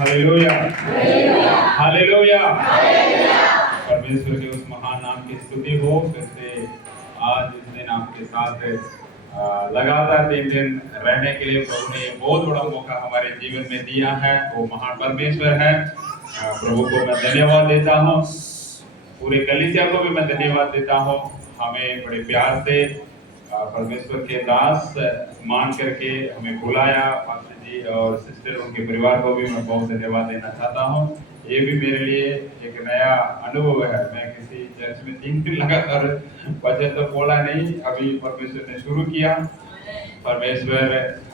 Hallelujah, hallelujah. परमेश्वर के उस महान नाम की स्तुति हो। फिर से आज इस दिन आपके साथ लगातार 3 दिन रहने के लिए प्रभु ने बहुत बड़ा मौका हमारे जीवन में दिया है। वो महान परमेश्वर है। प्रभु को मैं धन्यवाद देता हूँ। पूरे कलीसिया को भी मैं धन्यवाद देता हूँ। हमें बड़े प्यार से परमेश्वर के दास मान करके हमें बुलाया। पास्टर जी और सिस्टर उनके परिवार को भी मैं बहुत धन्यवाद देना चाहता हूँ। ये भी मेरे लिए एक नया अनुभव है। मैं किसी चर्च में 3 दिन लगातार वचन तो बोला नहीं। अभी परमेश्वर ने शुरू किया। परमेश्वर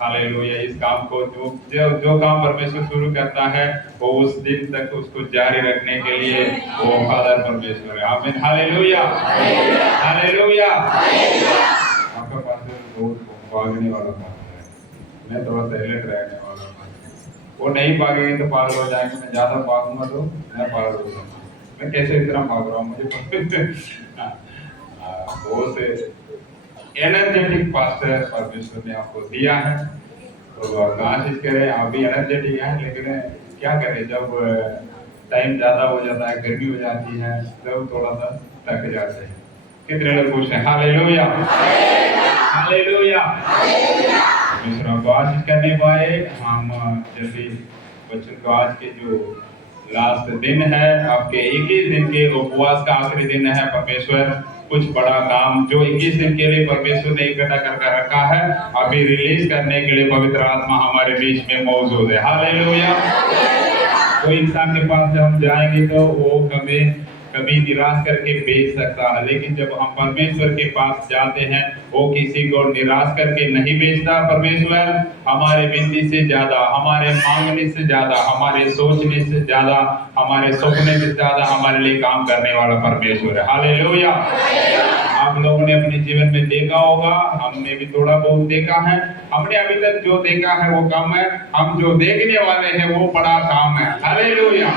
हालेलुया इस काम को जो काम परमेश्वर शुरू करता है वो उस दिन तक उसको जारी रखने के लिए वो वफादार परमेश्वर है। आमीन, हालेलुया, हालेलुया। आपका पास बहुत भागने वाला पास है। मैं थोड़ा साइलेंट रहने वाला हूँ। वो नहीं भागेंगे तो पागल हो जाएंगे। मैं ज्यादा भागूंगा तो मैं पागल हो जाऊंगा। मैं कैसे इतना भाग रहा हूँ मुझे बहुत एनर्जेटिक पास्टर परमेश्वर ने आपको दिया है। तो आशीष करें आप भी एनर्जेटिक हैं। लेकिन क्या करें, जब टाइम ज्यादा हो जाता है, गर्मी हो जाती है, तब थोड़ा सा थक जाते हैं। कितने लोग खुश हैं? Hallelujah, hallelujah. परमेश्वर आपको आशीष करने पाए। हम जैसे बच्चों को आज के जो लास्ट दिन है, आपके 21 दिन के उपवास का आखिरी दिन है। परमेश्वर कुछ बड़ा काम जो 21 दिन के लिए परमेश्वर ने इकट्ठा करके रखा है, अभी रिलीज करने के लिए पवित्र आत्मा हमारे बीच में मौजूद है। हालेलुया। कोई इंसान के पास जब हम जाएंगे तो वो कभी निराश करके भेज सकता है, लेकिन जब हम परमेश्वर के पास जाते हैं वो किसी को निराश करके नहीं भेजता। परमेश्वर हमारे विनती से ज्यादा, हमारे मांगने से ज्यादा, हमारे सोचने से ज्यादा, हमारे सपने से ज्यादा हमारे लिए काम करने वाला परमेश्वर है। हालेलुया। आप लोगों ने अपने जीवन में देखा होगा, हमने भी थोड़ा बहुत देखा है। हमने अभी तक जो देखा है वो कम है, हम जो देखने वाले हैं वो बड़ा काम है। हालेलुया।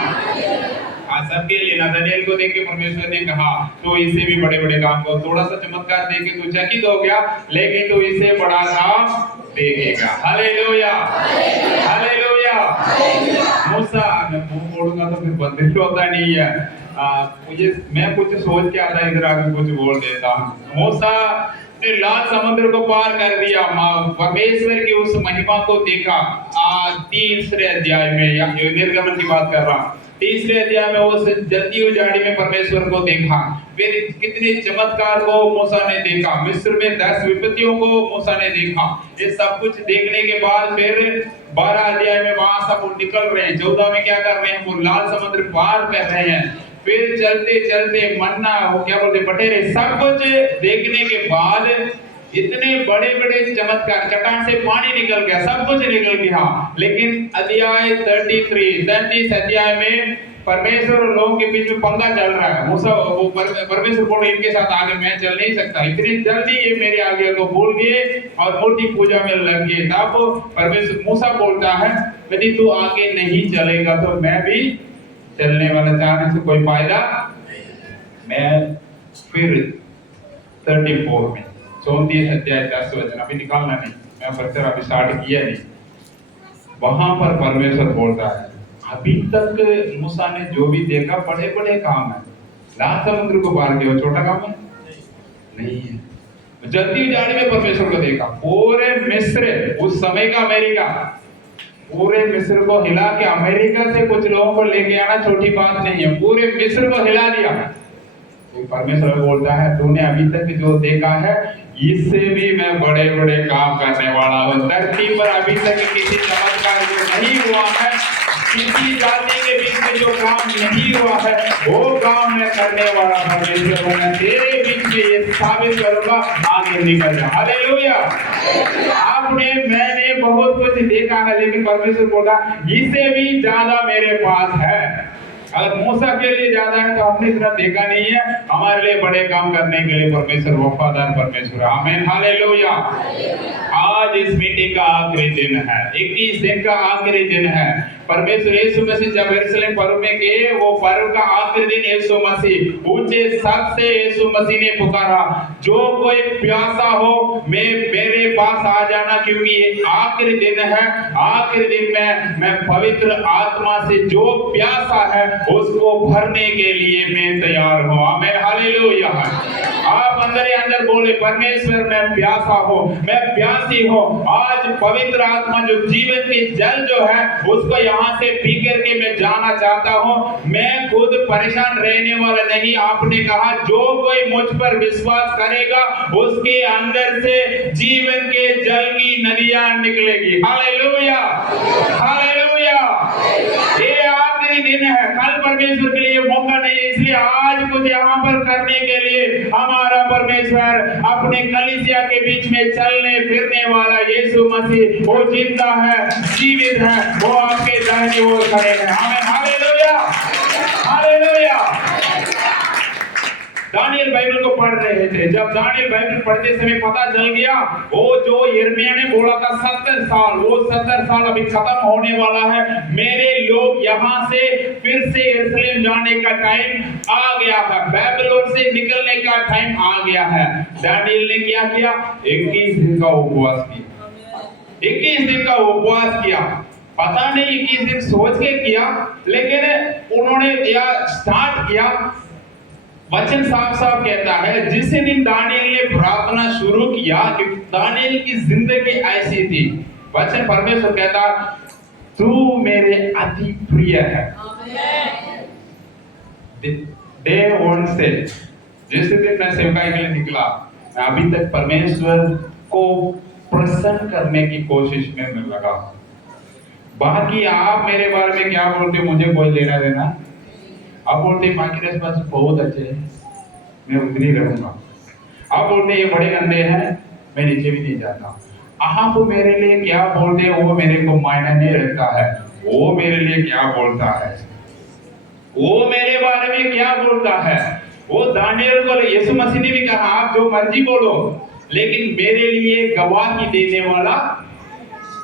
आज सबके लिए नतनेल को देख के परमेश्वर ने कहा तो इससे भी बड़े बड़े काम को, थोड़ा सा चमत्कार देख के तो चकित हो गया, लेकिन तो इससे बड़ा काम देखेगा। Hallelujah, hallelujah. मूसा, मैं मुंह मोड़ूंगा तो फिर बंदिश होता नहीं है। मैं कुछ सोच के आता इधर आके कुछ बोल देता हूँ। मूसा ने लाल समुद्र को पार कर दिया। परमेश्वर की उस महिमा को देखा। 3 अध्याय में, या निर्गमन की बात कर रहा हूँ, 3 अध्याय में वो जलती हुई झाड़ी में परमेश्वर को देखा। फिर कितने चमत्कार को मूसा ने देखा। मिस्र में 10 विपत्तियों को मूसा ने देखा। ये सब कुछ देखने के बाद फिर 12 अध्याय में वहां सब वो निकल रहे हैं। 14 में क्या कर रहे हैं? वो लाल समुद्र पार कर रहे हैं। फिर चलते चलते मन्ना, वो क्या बोलते, बटेरे, सब कुछ देखने के बाद इतने बड़े बड़े चमत्कार, चट्टान से पानी निकल गया, सब कुछ निकल गया। लेकिन अध्याय 33 अध्याय में परमेश्वर और लोगों के बीच में पंगा चल रहा है। मूसा, वो परमेश्वर बोल रहे इनके साथ आगे मैं चल नहीं सकता, इतनी जल्दी ये मेरे आगे को भूल गए और मूर्ति पूजा में लग गए। तब परमेश्वर, मूसा बोलता है यदि तू आगे नहीं चलेगा तो मैं भी चलने वाला, चाहने से कोई फायदा। मैं फिर 34 में 34 अध्याय 10 वचन अभी निकालना नहीं, मैं प्रचार अभी स्टार्ट किया नहीं। वहां पर परमेश्वर बोलता है अभी तक मूसा ने जो भी देखा बड़े बड़े काम है। लाल समुद्र को पार किया छोटा काम है नहीं है। जलती हुई झाड़ी में परमेश्वर को देखा। पूरे मिस्र, उस समय का अमेरिका, पूरे मिस्र को हिला के, अमेरिका से कुछ लोगों को लेके आना छोटी बात नहीं है, पूरे मिस्र को हिला दिया। तो परमेश्वर बोलता है तूने अभी तक जो देखा है इससे भी मैं बड़े बड़े काम करने वाला हूँ। धरती पर अभी तक किसी चमत्कार जो नहीं हुआ है, किसी जाति के बीच में जो काम नहीं हुआ है, वो काम मैं करने वाला परमेश्वर हूँ। मैं तेरे बीच में ये साबित करूंगा, आगे निकल जा। हालेलुया। आपने, मैंने बहुत कुछ देखा है, लेकिन परमेश्वर बोला इससे भी ज्यादा मेरे पास है। अगर मूसा के लिए ज्यादा है तो हमने इतना देखा नहीं है। हमारे लिए बड़े काम करने के लिए परमेश्वर वफादार परमेश्वर। आमीन, हालेलुया। आज इस मीटिंग का आखिरी दिन है, 21 दिन का आखिरी दिन है। परमेश्वर यीशु मसीह जब यरूशलेम पर्व में गए, वो पर्व का आखिरी दिन यीशु मसीह ऊंचे शब्द से यीशु मसीह ने पुकारा, जो कोई प्यासा हो मेरे पास आ जाना, क्योंकि ये आखिरी दिन है। आखिरी दिन में मैं पवित्र आत्मा से जो प्यासा है उसको भरने के लिए मैं तैयार हूं। आमीन, हालेलुया। आप अंदर ही अंदर बोले, परमेश्वर मैं प्यासा हूं, मैं प्यासी हूं। आज पवित्र आत्मा जो जीवन के जल जो है उसको यहाँ से पी करके मैं जाना चाहता हूं। मैं खुद परेशान रहने वाला नहीं। आपने कहा जो कोई मुझ पर विश्वास करेगा उसके अंदर से जीवन के जल की नदियां निकलेगी। Hallelujah, hallelujah. ये आखिरी दिन है, कल परमेश्वर के लिए मौका नहीं है, इसलिए आज कुछ यहाँ पर करने के लिए हमारा परमेश्वर अपने कलीसिया के बीच में चलने फिरने वाला यीशु मसीह वो जिंदा है, जीवित है, वो आपके दाहिने ओर खड़े हैं। आमीन, हालेलुया, हालेलुया। दानियल बाइबल को पढ़ रहे थे। जब दानियल बाइबल पढ़ते समय पता चल गया वो जो यिर्मयाह ने बोला था 70 साल, वो 70 साल अभी खत्म होने वाला है। मेरे लोग यहाँ से फिर से यरूशलेम जाने का टाइम आ गया है, बेबीलोन से निकलने का टाइम आ गया है। दानियल ने क्या किया? 21 दिन का उपवास किया। 21 दिन का उपवास किया। पता नहीं 21 दिन सोच के किया, लेकिन उन्होंने स्टार्ट किया। वचन साफ साफ कहता है, जिस दिन दानियल ने प्रार्थना शुरू किया, क्योंकि दानियल की जिंदगी ऐसी थी, वचन परमेश्वर कहता तू मेरे अति प्रिय है। डे वन से जिस दिन मैं सेवकाई के लिए निकला, मैं अभी तक परमेश्वर को प्रसन्न करने की कोशिश में लगा। बाकी आप मेरे बारे में क्या बोलते मुझे कोई लेना देना। आप बोलते बाकी रेस्पॉन्स बहुत अच्छे हैं, मैं उधर ही रहूंगा। आप बोलते ये बड़े गंदे हैं, मैं नीचे भी नहीं जाता। आप मेरे लिए क्या बोलते हैं वो मेरे को मायने नहीं रखता है। वो मेरे लिए क्या बोलता है, वो मेरे बारे में क्या बोलता है। वो दानियल को यीशु मसीह ने भी कहा आप जो मर्जी बोलो, लेकिन मेरे लिए गवाही देने वाला।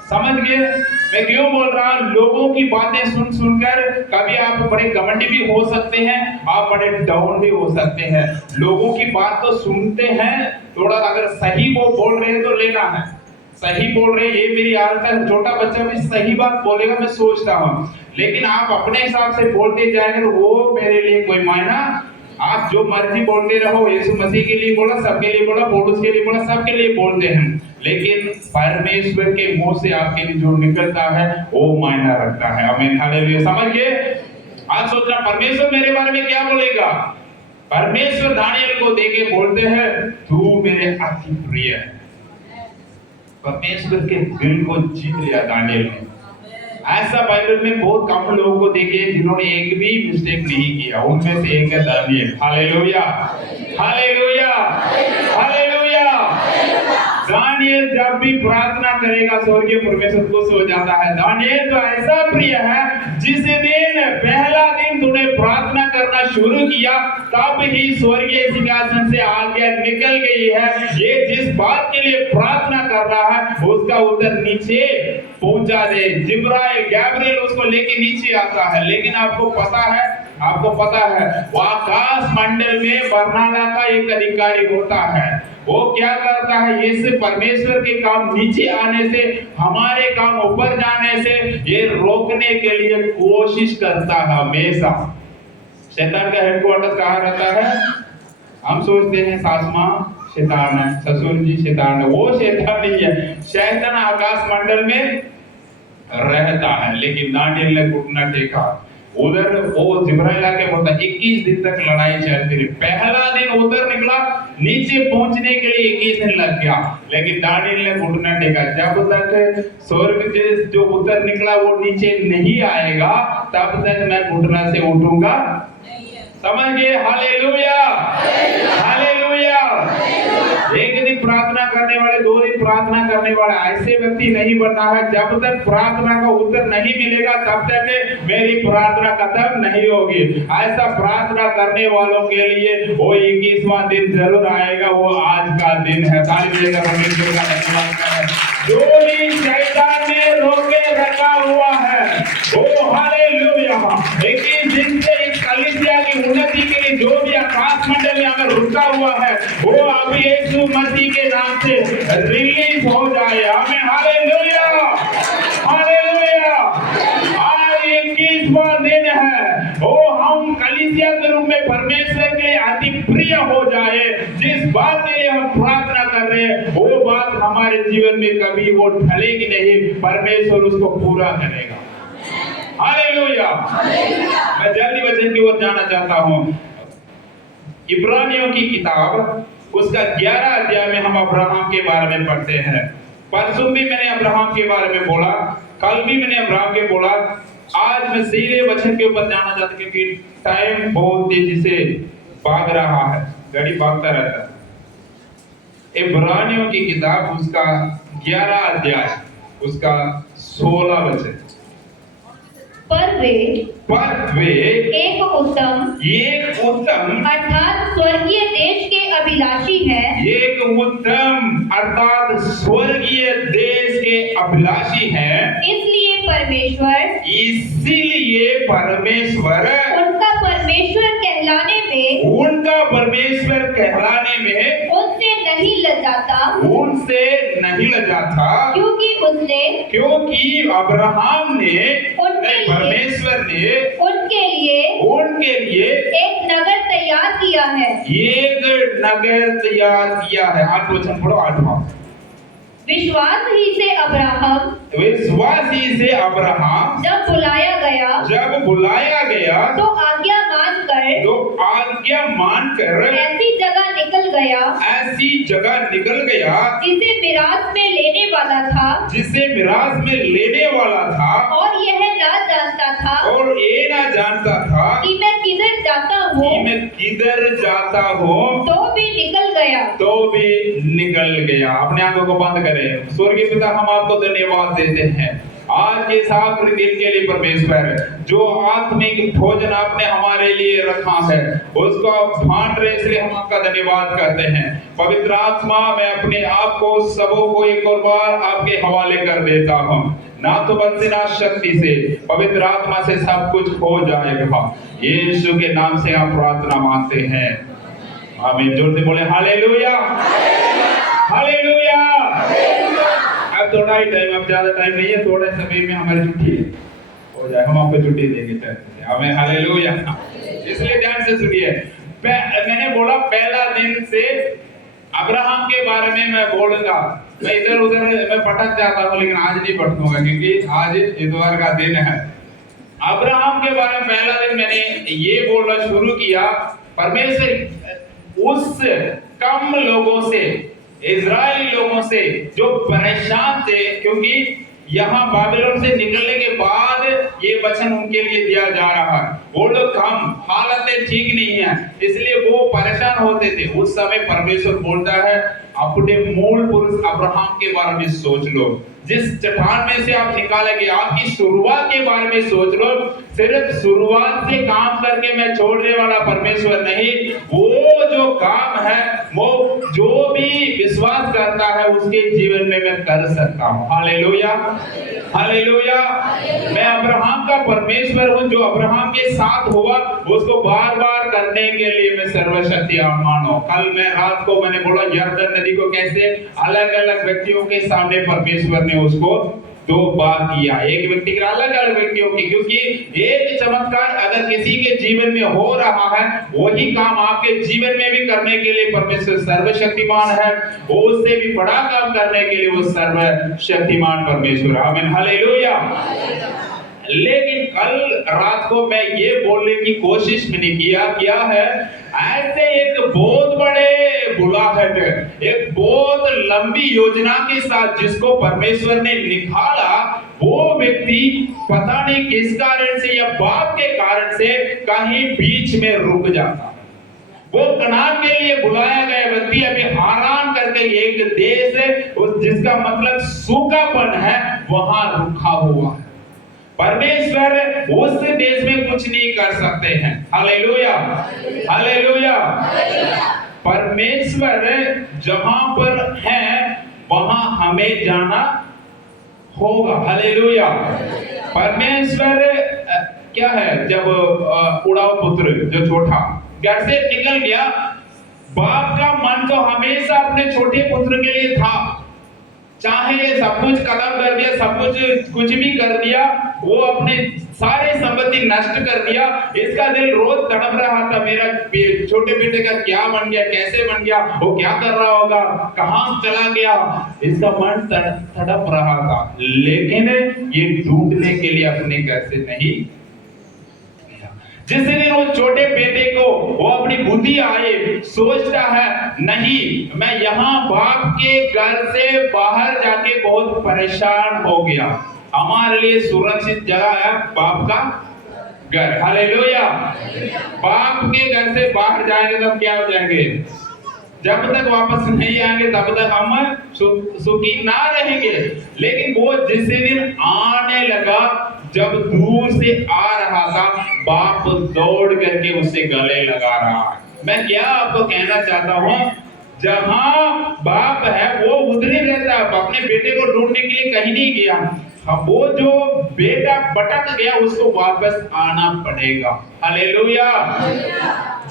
समझ गए मैं क्यों बोल रहा हूं? लोगों की बातें सुन सुनकर कभी आप बड़े घमंडी भी हो सकते हैं, आप बड़े डाउन भी हो सकते हैं। लोगों की बात तो सुनते हैं, थोड़ा अगर सही वो बोल रहे हैं तो लेना है, सही बोल रहे हैं। ये मेरी आदत है, छोटा बच्चा भी सही बात बोलेगा मैं सोचता हूं, लेकिन आप अपने हिसाब से बोलते जाएंगे तो वो मेरे लिए कोई मायना। आप जो मर्जी बोलते रहो, यीशु मसीह के लिए बोला, सबके लिए बोला, पौलुस के लिए बोला, सबके लिए बोलते हैं, लेकिन परमेश्वर के मुंह से आपके लिए जो निकलता है वो मायना रखता है। आमीन, हालेलुया। समझ गए? आज सोचना परमेश्वर मेरे बारे में क्या बोलेगा। परमेश्वर दानियल को देके बोलते हैं तू मेरे अति प्रिय है। परमेश्वर के दिल को जीत लिया दानियल ने। ऐसा बाइबल में बहुत कम लोगों को देखे जिन्होंने एक भी मिस्टेक नहीं किया, उनमें से एक है Daniel. Hallelujah, hallelujah, hallelujah. Daniel जब भी प्रार्थना करेगा स्वर्गीय परमेश्वर खुश हो जाता है। दानियल तो ऐसा प्रिय है, जिस दिन पहला दिन तूने प्रार्थना करना शुरू किया तब ही स्वर्गीय सिंहासन से आज्ञा निकल गई है, ये जिस बात के लिए प्रार्थना कर रहा है उसका उत्तर नीचे पहुंचा दे। जिब्राइल गैब्रिएल उसको लेके नीचे आता है, लेकिन आपको पता है वो आकाश मंडल में बरनाला का एक अधिकारी होता है। वो क्या करता है, ये सिर्फ परमेश्वर के काम नीचे आने से, हमारे काम ऊपर जाने से ये रोकने के लिए कोशिश करता है हमेशा। शैतान का हेडक्वार्टर कहाँ रहता है? हम सोचते हैं सास माँ शैतान है, ससुर जी शैतान है। वो शैतान नहीं है, शैतान आकाश मंडल में रहता है। लेकिन दानियल ने घुटना टेका, उधर वो जिब्राइल आके बोलता 21 दिन तक लड़ाई चलती रही। पहला दिन उधर निकला, नीचे पहुंचने के लिए 21 दिन लग गया, लेकिन दानियल ने घुटना टेका। जब तक स्वर्ग से जो उधर निकला वो नीचे नहीं आएगा तब तक मैं घुटना से उठूंगा। समझ गए? Hallelujah, hallelujah. एक दिन प्रार्थना करने वाले, 2 दिन प्रार्थना करने वाले, ऐसे व्यक्ति नहीं बनना है। जब तक प्रार्थना का उत्तर नहीं मिलेगा तब तक मेरी प्रार्थना खत्म नहीं होगी। ऐसा प्रार्थना करने वालों के लिए वो 21वां दिन जरूर आएगा, वो आज का दिन है। परमेश्वर का धन्यवाद है। जो भी शैतान ने रोके रखा हुआ है वो रुका हुआ है वो अब यीशु मसीह के नाम से रिलीज हो जाए। आमीन, हालेलुया, हालेलुया। आज 21वां दिन है, ओ हम कलीसिया के रूप में परमेश्वर के अति प्रिय हो जाए। जिस बात के लिए हम प्रार्थना कर रहे हैं वो बात हमारे जीवन में कभी वो ढलेगी नहीं, परमेश्वर उसको पूरा करेगा। हालेलुया। मैं जल्दी वचन की ओर जाना चाहता हूँ। इब्रानियों की किताब उसका 11 अध्याय में हम अब्राहम के बारे में पढ़ते हैं। परसों भी मैंने अब्राहम के बारे में बोला, कल भी मैंने अब्राहम के बोला। आज मैं सीधे वचन के ऊपर जाना चाहता हूँ क्योंकि टाइम बहुत तेजी से भाग रहा है, गाड़ी भागता रहता है। इब्रानियों की किताब उसका 11 अध्याय उसका 16 वचन। पर वे एक उत्तम अर्थात स्वर्गीय देश के अभिलाषी हैं। एक उत्तम अर्थात स्वर्गीय देश के अभिलाषी हैं। इसीलिए परमेश्वर उनका परमेश्वर कहलाने में उनसे नहीं लजाता, क्योंकि अब्राहम ने परमेश्वर ने उनके लिए एक नगर तैयार किया है। एक नगर तैयार किया है। 8 वचन पढ़ो, 8वां। विश्वास ही से अब्राहम जब बुलाया गया तो आज्ञा मानकर ऐसी जगह निकल गया जिसे मिरास में लेने वाला था और यह ना जानता था कि मैं किधर जाता हूँ तो भी निकल गया। अपने आंखों को बंद करें। स्वर्गीय पिता, हम आपको धन्यवाद देते हैं आज के साथ दिन के लिए परमेश्वर, जो आत्मिक भोजन आपने हमारे लिए रखा है उसको आप बांट रहे, इसलिए हम आपका धन्यवाद करते हैं। पवित्र आत्मा, मैं अपने आप को सबों को एक और बार आपके हवाले कर देता हूँ। ना तो बल से ना शक्ति से, पवित्र आत्मा से सब कुछ हो जाएगा। यीशु के नाम से आप प्रार्थना मांगते हैं, आमीन। जोर से बोले हालेलुया, हालेलुया। अब थोड़ा ही टाइम, अब ज्यादा टाइम नहीं है, थोड़े समय में हमारी छुट्टी हो जाए, हम आपको छुट्टी देंगे। आमीन, हालेलुया। इसलिए ध्यान से सुनिए। मैंने बोला पहला दिन से अब्राहम के बारे में मैं बोलूंगा। मैं इधर उधर मैं पटक जाता हूँ, लेकिन आज नहीं पटकूंगा क्योंकि आज इतवार का दिन है। अब्राहम के बारे में पहला दिन मैंने ये बोलना शुरू किया, परमेश्वर उस कम लोगों से, इजरायली लोगों से जो परेशान थे, क्योंकि यहाँ बाबिलोन से निकलने के बाद ये वचन उनके लिए दिया जा रहा है। वो लोग कम, हालतें ठीक नहीं है, इसलिए वो परेशान होते थे। उस समय परमेश्वर बोलता है अपने मूल पुरुष अब्राहम के बारे में सोच लो, जिस चट्टान में से आप निकालेंगे, आपकी शुरुआत के बारे में सोच लो। सिर्फ शुरुआत से काम करके मैं छोड़ने वाला परमेश्वर नहीं, वो जो काम है वो जो भी विश्वास करता है उसके जीवन में मैं कर सकता हूँ। Hallelujah, hallelujah. मैं अब्राहम का परमेश्वर हूँ, जो अब्राहम के साथ हुआ उसको बार बार करने के लिए मैं सर्वशक्तिमान हूँ। कल मैं रात को मैंने बोला यरदन नदी को कैसे अलग अलग व्यक्तियों के सामने परमेश्वर ने उसको 2 बार किया, एक व्यक्ति के अलग अलग व्यक्तियों की, क्योंकि एक चमत्कार अगर किसी के जीवन में हो रहा है, वही काम आपके जीवन में भी करने के लिए परमेश्वर सर्वशक्तिमान है। वो उससे भी बड़ा काम करने के लिए वो सर्वशक्तिमान परमेश्वर। आमीन, हालेलुया। लेकिन कल रात को मैं ये बोलने की कोशिश मैंने किया है, ऐसे एक बहुत बड़े बुलाहट, एक बहुत लंबी योजना के साथ जिसको परमेश्वर ने निकाला, वो व्यक्ति पता नहीं किस कारण से या बाप के कारण से कहीं बीच में रुक जाता। वो कनान के लिए बुलाया गया व्यक्ति अभी हारान करके एक देश है जिसका मतलब सूखापन है, वहां रुका हुआ है। परमेश्वर उस देश में कुछ नहीं कर सकते हैं। Hallelujah, hallelujah. परमेश्वर जहां पर है वहां हमें जाना होगा। हालेलुया। परमेश्वर क्या है, जब उड़ाव पुत्र जो छोटा घर से निकल गया, बाप का मन तो हमेशा अपने छोटे पुत्र के लिए था। चाहे ये सब कुछ खत्म कर दिया, सब कुछ भी कर दिया, वो अपने सारे संपत्ति नष्ट कर दिया, इसका दिल रोज तड़प रहा था, मेरा छोटे बेटे का क्या बन गया, कैसे बन गया, वो क्या कर रहा होगा, कहां चला गया, इसका मन तड़प रहा था। लेकिन ये ढूंढने के लिए अपने घर से नहीं, जिस दिन वो छोटे बेटे को वो अपनी बुद्धि आए, सोचता है नहीं मैं यहाँ बाप के घर से बाहर जाके बहुत परेशान हो गया, हमारे लिए सुरक्षित जगह है बाप का घर। हालेलुया। बाप के घर से बाहर जाएंगे तब क्या हो जाएंगे, जब तक वापस नहीं आएंगे तब तक हम सुखी ना रहेंगे। लेकिन वो जिस दिन आने लगा, जब दूर से आ रहा था, बाप दौड़ करके उससे गले लगा रहा है। मैं क्या आपको कहना चाहता हूँ, जहां बाप है वो उधर ही रहता है, अपने बेटे को ढूंढने के लिए कहीं नहीं गया। वो जो बेटा भटक गया उसको वापस आना पड़ेगा। हालेलुया।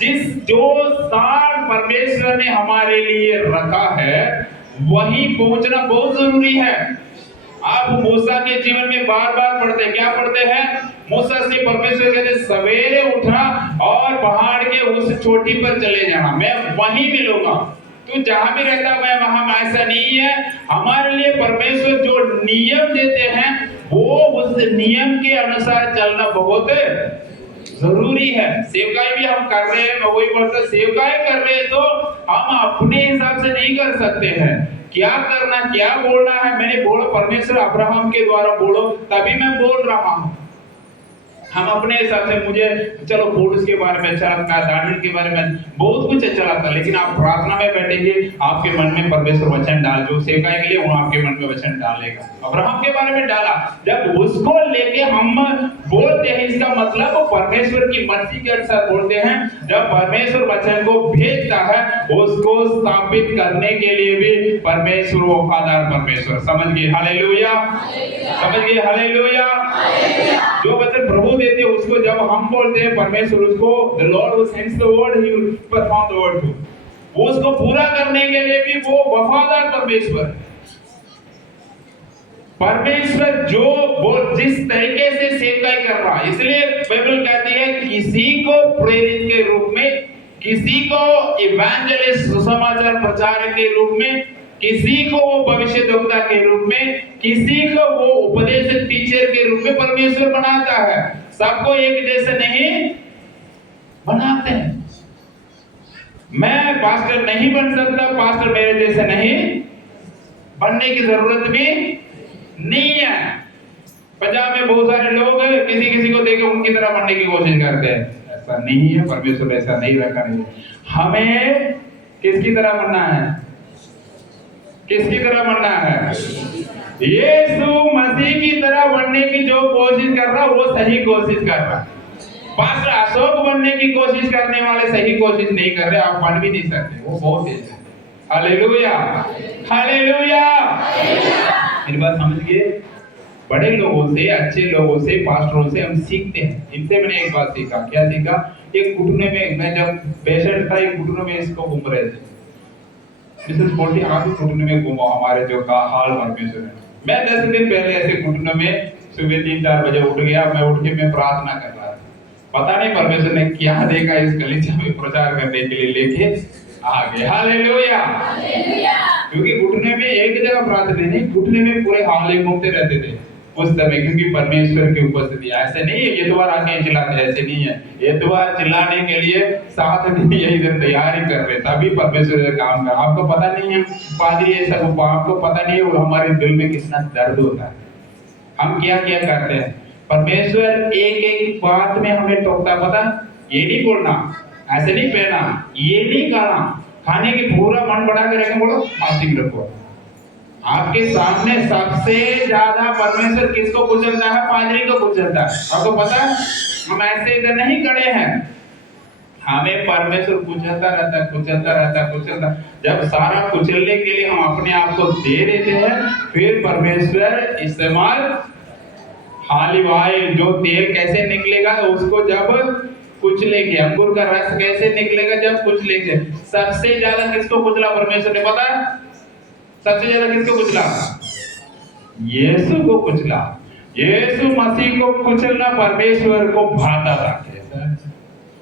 जो स्थान परमेश्वर ने हमारे लिए रखा है वहीं पहुंचना बहुत जरूरी है। आप मूसा के जीवन में बार बार पढ़ते, क्या पढ़ते हैं, मूसा से परमेश्वर कहते सवेरे उठना और पहाड़ के उस चोटी पर चले जाना, मैं वहीं मिलूंगा। तू जहां भी रहता मैं वहां। ऐसा नहीं है, हमारे लिए परमेश्वर जो नियम देते हैं वो उस नियम के अनुसार चलना बहुत जरूरी है। सेवकाई भी हम कर रहे हैं, मैं वही बोलता, सेवकाई कर रहे हैं तो हम अपने हिसाब से नहीं कर सकते हैं। क्या करना, क्या बोलना है, मैंने बोला परमेश्वर अब्राहम के द्वारा बोलो, तभी मैं बोल रहा हूं। हम अपने हिसाब से, मुझे चलो फोटोस के बारे में अच्छा लगता है, दाढ़ी के बारे में बहुत कुछ अच्छा लगता है, लेकिन आप प्रार्थना में बैठेंगे, आपके मन में परमेश्वर वचन डाल, जो सेवकाई के लिए वो आपके मन में वचन डालेगा। अब्राहम के बारे में डाला, जब उसको लेके हम बोलते हैं, इसका मतलब परमेश्वर की मर्जी के अनुसार बोलते हैं। जब परमेश्वर वचन को भेजता है उसको स्थापित करने के लिए भी परमेश्वर वफादार परमेश्वर। समझ गए? हालेलुया। समझ गए? हालेलुया। जो वचन प्रभु देते हैं उसको जब हम बोलते हैं, परमेश्वर उसको, the Lord who sends the word, he will perform the word too। वो उसको पूरा करने के लिए भी वो वफादार परमेश्वर। परमेश्वर जो जिस तरीके से सेवकाई कर रहा है, इसलिए बाइबल कहती है किसी को प्रेरित के रूप में, किसी को इवेंजलिस्ट सुसमाचार प्रचारक के रूप में, किसी को वो भविष्यद्वक्ता के रूप में, किसी को वो उपदेशक टीचर के रूप में परमेश्वर बनाता है। सबको एक जैसे नहीं बनाते हैं। मैं पास्टर नहीं बन सकता, पास्टर मेरे जैसे नहीं बनने की जरूरत भी नहीं है। पंजाब में बहुत सारे लोग किसी को देखे उनकी तरह बनने की कोशिश करते हैं, ऐसा नहीं है। परमेश्वर ऐसा नहीं रखा नहीं। हमें किसकी तरह बनना है? किसकी तरह बनना है? यीशु मसीह की तरह बनने की जो कोशिश कर रहा वो सही कोशिश कर रहा। पास्टर अशोक बनने की कोशिश करने वाले सही कोशिश नहीं कर रहे, आप बन भी नहीं सकते, वो बहुत तेज है। हालेलुया। हालेलुया। मेरी बात समझिए, बड़े लोगों से, अच्छे लोगों से, पास्टरों से हम सीखते हैं। इनसे मैंने एक बात सीखा। क्या सीखा? एक घुटने में, मैं जब पेशेंट था, एक घुटने में इसको घूम रहे थे, मिसेस बोलती आप घुटने में घूमो, हमारे जो का हाल परमेश्वर है। मैं 10 दिन पहले ऐसे घुटनों में सुबह 3-4 बजे उठ गया, मैं उठ के मैं प्रार्थना कर रहा था। पता नहीं परमेश्वर ने क्या देखा, इस कलीसिया में प्रचार करने के लिए लेके आ गए। हालेलुया। क्योंकि घुटने में एक जगह प्रार्थना नहीं, घुटने में पूरे हाल घूमते रहते थे उस समय, क्योंकि परमेश्वर की उपस्थिति। ऐसे नहीं है ये तो आके चिल्लाते, ऐसे नहीं है। ये तो चिल्लाने के लिए 7 दिन यही दिन तैयारी कर रहे, तभी परमेश्वर का काम कर। आपको पता नहीं है पादरी ये सब, आपको पता नहीं है और हमारे दिल में कितना दर्द होता है, हम क्या क्या करते हैं। परमेश्वर एक एक बात में हमें टोकता, पता ये नहीं बोलना, ऐसे नहीं पहना, ये नहीं खाना, खाने की पूरा मन बढ़ा के रखें, बोलो फास्टिंग रखो। आपके सामने सबसे ज्यादा परमेश्वर किसको कुचलता है? पादरी को कुचलता है। आपको पता है, हम ऐसे इधर नहीं खड़े हैं, हमें परमेश्वर कुचलता रहता, कुचलता रहता, कुचलता। जब सारा कुचलने के लिए हम अपने आप को दे देते हैं, फिर परमेश्वर इस्तेमाल, हालिवाई जो तेल कैसे निकलेगा उसको जब कुचलेंगे। अंगूर का रस कैसे निकलेगा? जब कुचलेंगे। सबसे ज्यादा किसको कुचला परमेश्वर ने, पता है? सबसे ज्यादा किसको कुचला? यीशु को कुचला। यीशु मसीह को कुचलना परमेश्वर को भाता था।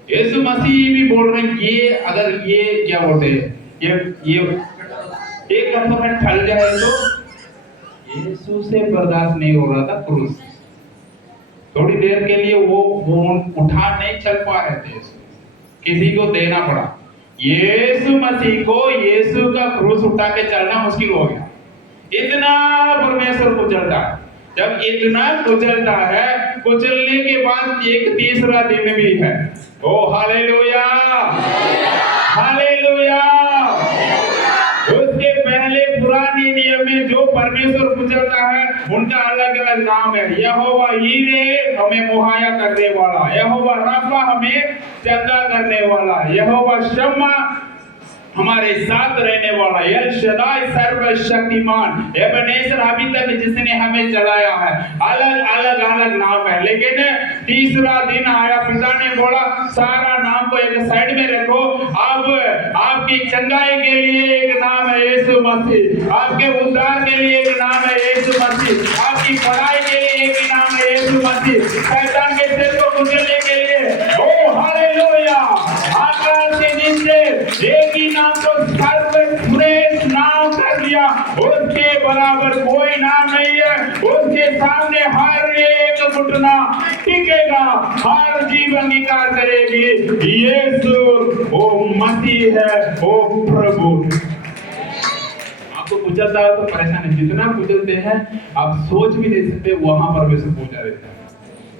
यीशु मसीह भी बोल रहे हैं, ये अगर ये क्या बोलते हैं, ये एक पत्थर में ठल जाए तो यीशु से बर्दाश्त नहीं हो रहा था क्रूस। थोड़ी देर के लिए वो उठा नहीं चल पा रहे थे, किसी को देना पड़ा। यीशु मसीह को यीशु का क्रूस उठा के चलना मुश्किल हो गया। इतना परमेश्वर कुचलता है। जब इतना कुचलता है, कुचलने के बाद एक तीसरा दिन भी है। ओ हालेलुया, हालेलुया। उसके पहले पुराने नियम में जो परमेश्वर कुचलता है उनका अलग अलग नाम है। यहोवा यीरे हमें मुहैया करने वाला, यहोवा राफा हमें चंगा करने वाला, यहोवा शम्मा हमारे साथ रहने वाला, एल शदाई सर्वशक्तिमान, एबेनेजर अभी तक जिसने हमें चलाया है। अलग अलग अलग नाम है। लेकिन तीसरा दिन आया, पिता ने बोला सारा नाम को एक साइड में रखो, अब आपकी चंगाई के लिए एक नाम है यीशु मसीह, आपके उद्धार के लिए एक नाम है यीशु मसीह, आपकी पढ़ाई के लिए एक नाम है यीशु मसीह, शैतान के सिर को कुचलने के लिए। ओ हालेलुया। आकाश के नीचे एक ही नाम को सर्वश्रेष्ठ नाम कर दिया, उसके बराबर कोई नाम नहीं है। उसके सामने हर एक घुटना टिकेगा, हर जीव अंगीकार करेगी यीशु वो मसीह है, वो प्रभु। आपको कुचलता है तो परेशान है, जितना कुचलते हैं आप सोच भी नहीं सकते, वहां परमेश्वर पूजा रहता है।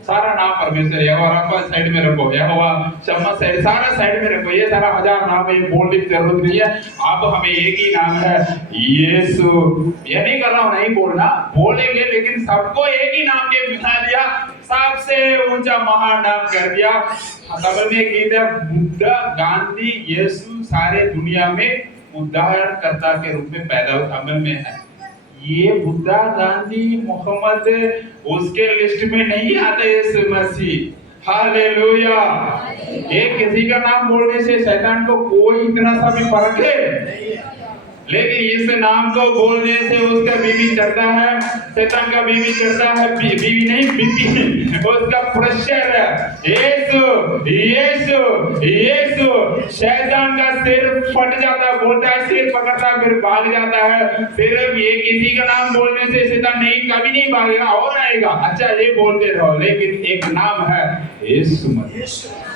सारा नाम परमेश्वर, यहोवा राफा साइड में रखो, यहोवा शम्मा साइड, सारा साइड में रखो। ये सारा हजार नाम है, बोलने की जरूरत नहीं है। अब हमें एक ही नाम है यीशु। ये नहीं कर रहा हूं, नहीं बोलना, बोलेंगे, लेकिन सबको एक ही नाम के बिठा दिया, सबसे ऊंचा महान नाम कर दिया। बाइबल में एक गीत है, बुद्ध, गांधी, यीशु सारे दुनिया में उद्धारणकर्ता के रूप में पैदा अमल में है। ये बुद्धा, गांधी, मोहम्मद उसके लिस्ट में नहीं आते यीशु मसीह। हालेलुया। ये किसी का नाम बोलने से शैतान को कोई इतना सा भी फर्क है, लेकिन इस नाम को बोलने से उसका बीबी चढ़ता है, शैतान का बीबी चढ़ता है, बीबी नहीं बीबी, उसका प्रेशर है। यीशु यीशु यीशु, शैतान का सिर फट जाता है, बोलता है, सिर पकड़ता है, फिर भाग जाता है। सिर्फ ये किसी का नाम बोलने से शैतान नहीं, कभी नहीं भागेगा, और आएगा। अच्छा ये बोलते रहो, लेकिन एक नाम है यीशु मसीह,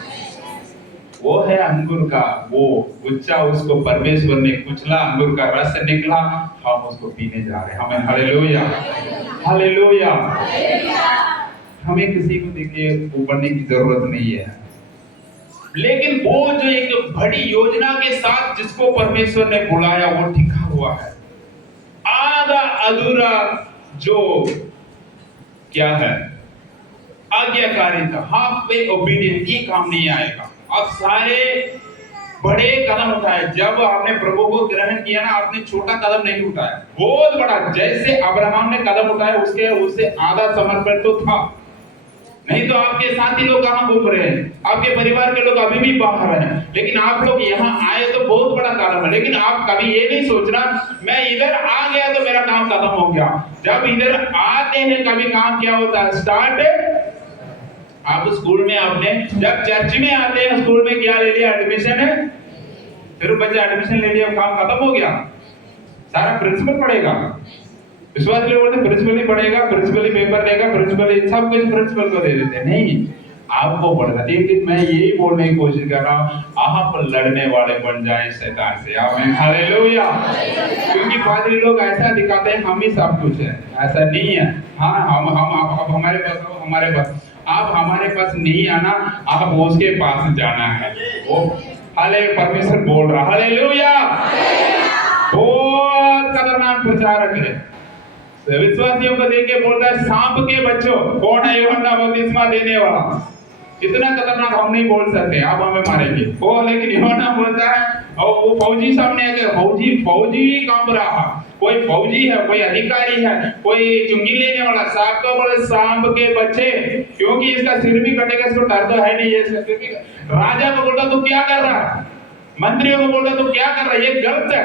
वो है अंगूर का वो गुच्छा, उसको परमेश्वर ने कुचला, अंगूर का रस निकला, हम उसको पीने जा रहे हैं। हमें हालेलुया, हालेलुया। हमें किसी को देखिए उबरने की जरूरत नहीं है, लेकिन वो जो एक बड़ी योजना के साथ जिसको परमेश्वर ने बुलाया वो टिका हुआ है। आधा अधूरा जो क्या है, आज्ञाकारिता, हाफ वे ओबीडियंस, ये काम नहीं आएगा। अब सारे बड़े कदम उठाए। जब आपने प्रभु को ग्रहण किया ना, आपने छोटा कदम नहीं उठाया, बहुत बड़ा। जैसे अब्राहम ने कदम उठाया, उससे आधा समर्पण तो था। नहीं तो आपके साथी लोग कहां घूम रहे हैं, आपके परिवार के लोग अभी भी बाहर हैं, लेकिन आप लोग यहाँ आए तो बहुत बड़ा कदम है। लेकिन आप कभी ये नहीं सोचना मैं इधर आ गया तो मेरा काम खत्म हो गया। जब इधर आते हैं कभी काम क्या होता है, स्टार्ट। आप स्कूल में आपने जब चर्च में आते हैं, स्कूल में क्या ले लिया, एडमिशन है, फिर बच्चा एडमिशन ले लिया, काम खत्म हो गया। सारा प्रिंसिपल पढ़ेगा, विश्वास लोग बोलते प्रिंसिपल ही पढ़ेगा, प्रिंसिपल ही पेपर लेगा, प्रिंसिपल ही सब कुछ प्रिंसिपल को दे देते हैं। नहीं, आपको पढ़ना। लेकिन मैं यही बोलने की कोशिश कर रहा हूँ, आप लड़ने वाले बन जाए शैतान से। आमीन, हालेलुया। क्योंकि पादरी लोग ऐसा दिखाते हैं हम ही सब कुछ है, ऐसा नहीं है। हाँ, हम आप हमारे पास हो, हमारे पास आप हमारे पास नहीं आना, आप उसके पास जाना है। वो हाले परमेश्वर बोल रहा, हालेलुया। बहुत खतरनाक प्रचारक है, विश्वासियों को देख के बोलता है, सांप के बच्चों, कौन है यूहन्ना बपतिस्मा देने वाला। इतना खतरनाक हम नहीं बोल सकते, आप हमें मारेंगे वो, लेकिन यूहन्ना बोलता है और वो फौजी सामने आ गया, फौजी कांप रहा, कोई फौजी है, कोई अधिकारी है, कोई चुंगी लेने वाला, सांप को बोले सांप के बच्चे, क्योंकि इसका सिर भी कटेगा, इसको डर तो है नहीं ये, क्योंकि राजा को बोलता तू क्या कर रहा है, मंत्रियों को बोलता तू क्या कर रहा है, ये गलत है।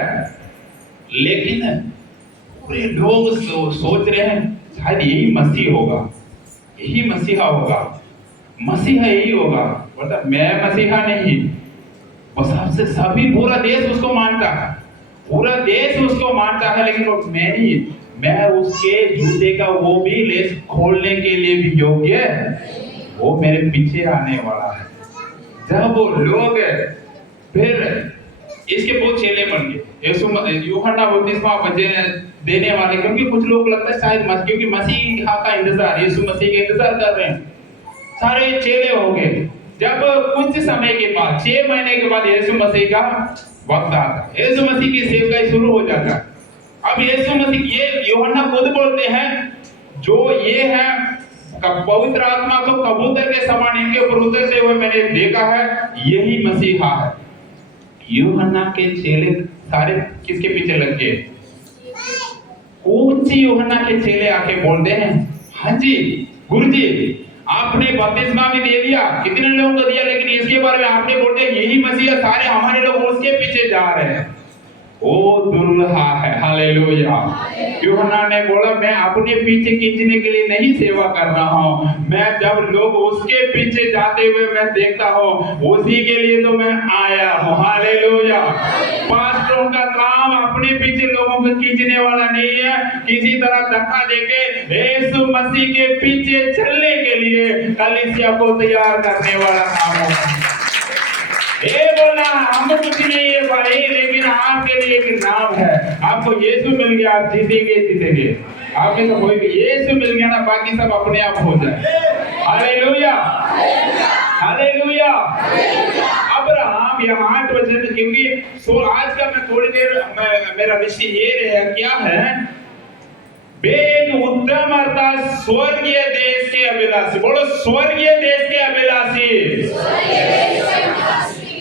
लेकिन पूरे लोग सोच रहे हैं शायद यही मसीह होगा, यही मसीहा होगा, मसीहा यही होगा। बोलता मैं मसीहा नहीं, वो सबसे सभी पूरा देश उसको मानता है, पूरा देश उसको मानता है, लेकिन वो मैं नहीं, मैं उसके जूते का वो भी लेस खोलने के लिए भी योग्य, वो मेरे पीछे आने वाला है। जब वो लोग फिर इसके बहुत चेले बन गए, यूहन्ना बपतिस्मा देने वाले, क्योंकि कुछ लोग लगता है शायद मत, क्योंकि मसीह का इंतजार, यीशु मसीह का इंतजार कर रहे हैं, सारे चेले हो गए। जब कुछ समय के बाद 6 महीने के बाद यीशु मसीह का वक्त आता है, यीशु मसीह की सेवकाई शुरू हो जाता है। अब यीशु मसीह, ये यूहन्ना खुद बोलते हैं, जो ये है पवित्र आत्मा को कबूतर के समान इनके ऊपर उतरते हुए मैंने देखा है, यही मसीहा है। यूहन्ना के चेले सारे किसके पीछे लग गए? कुछ यूहन्ना के चेले आके बोलते हैं, हाँ जी गुरुजी, आपने बपतिस्मा भी दे दिया, कितने लोगों को दिया, लेकिन इसके बारे में आपने बोलते यही मसीहा, सारे हमारे लोग उसके पीछे जा रहे हैं। ओ दुल्हा है, हालेलुया। यूहन्ना ने बोला मैं अपने पीछे खींचने के लिए नहीं सेवा कर रहा हूँ, मैं जब लोग उसके पीछे जाते हुए मैं देखता हूँ, उसी के लिए तो मैं आया हूँ, हालेलुया। पास्टरों का काम अपने पीछे लोगों को खींचने वाला नहीं है, किसी तरह धक्का देके यीशु मसीह के पीछे चलने के लिए कलीसिया को तैयार करने वाला काम है। ये बोला हम कुछ नहीं है भाई, लेकिन आपके लिए एक नाम है, आपको यीशु मिल गया, आप जीतेंगे। आपके तो कोई यीशु मिल गया ना, बाकी सब अपने आप हो जाए। Hallelujah, hallelujah. अब्राहम यहाँ 8 वचन, क्योंकि आज का मैं थोड़ी देर मेरा विषय ये रहा, क्या है? एक उत्तम अर्थात स्वर्गीय देश के अभिलाषी, बोलो स्वर्गीय देश के अभिलाषी।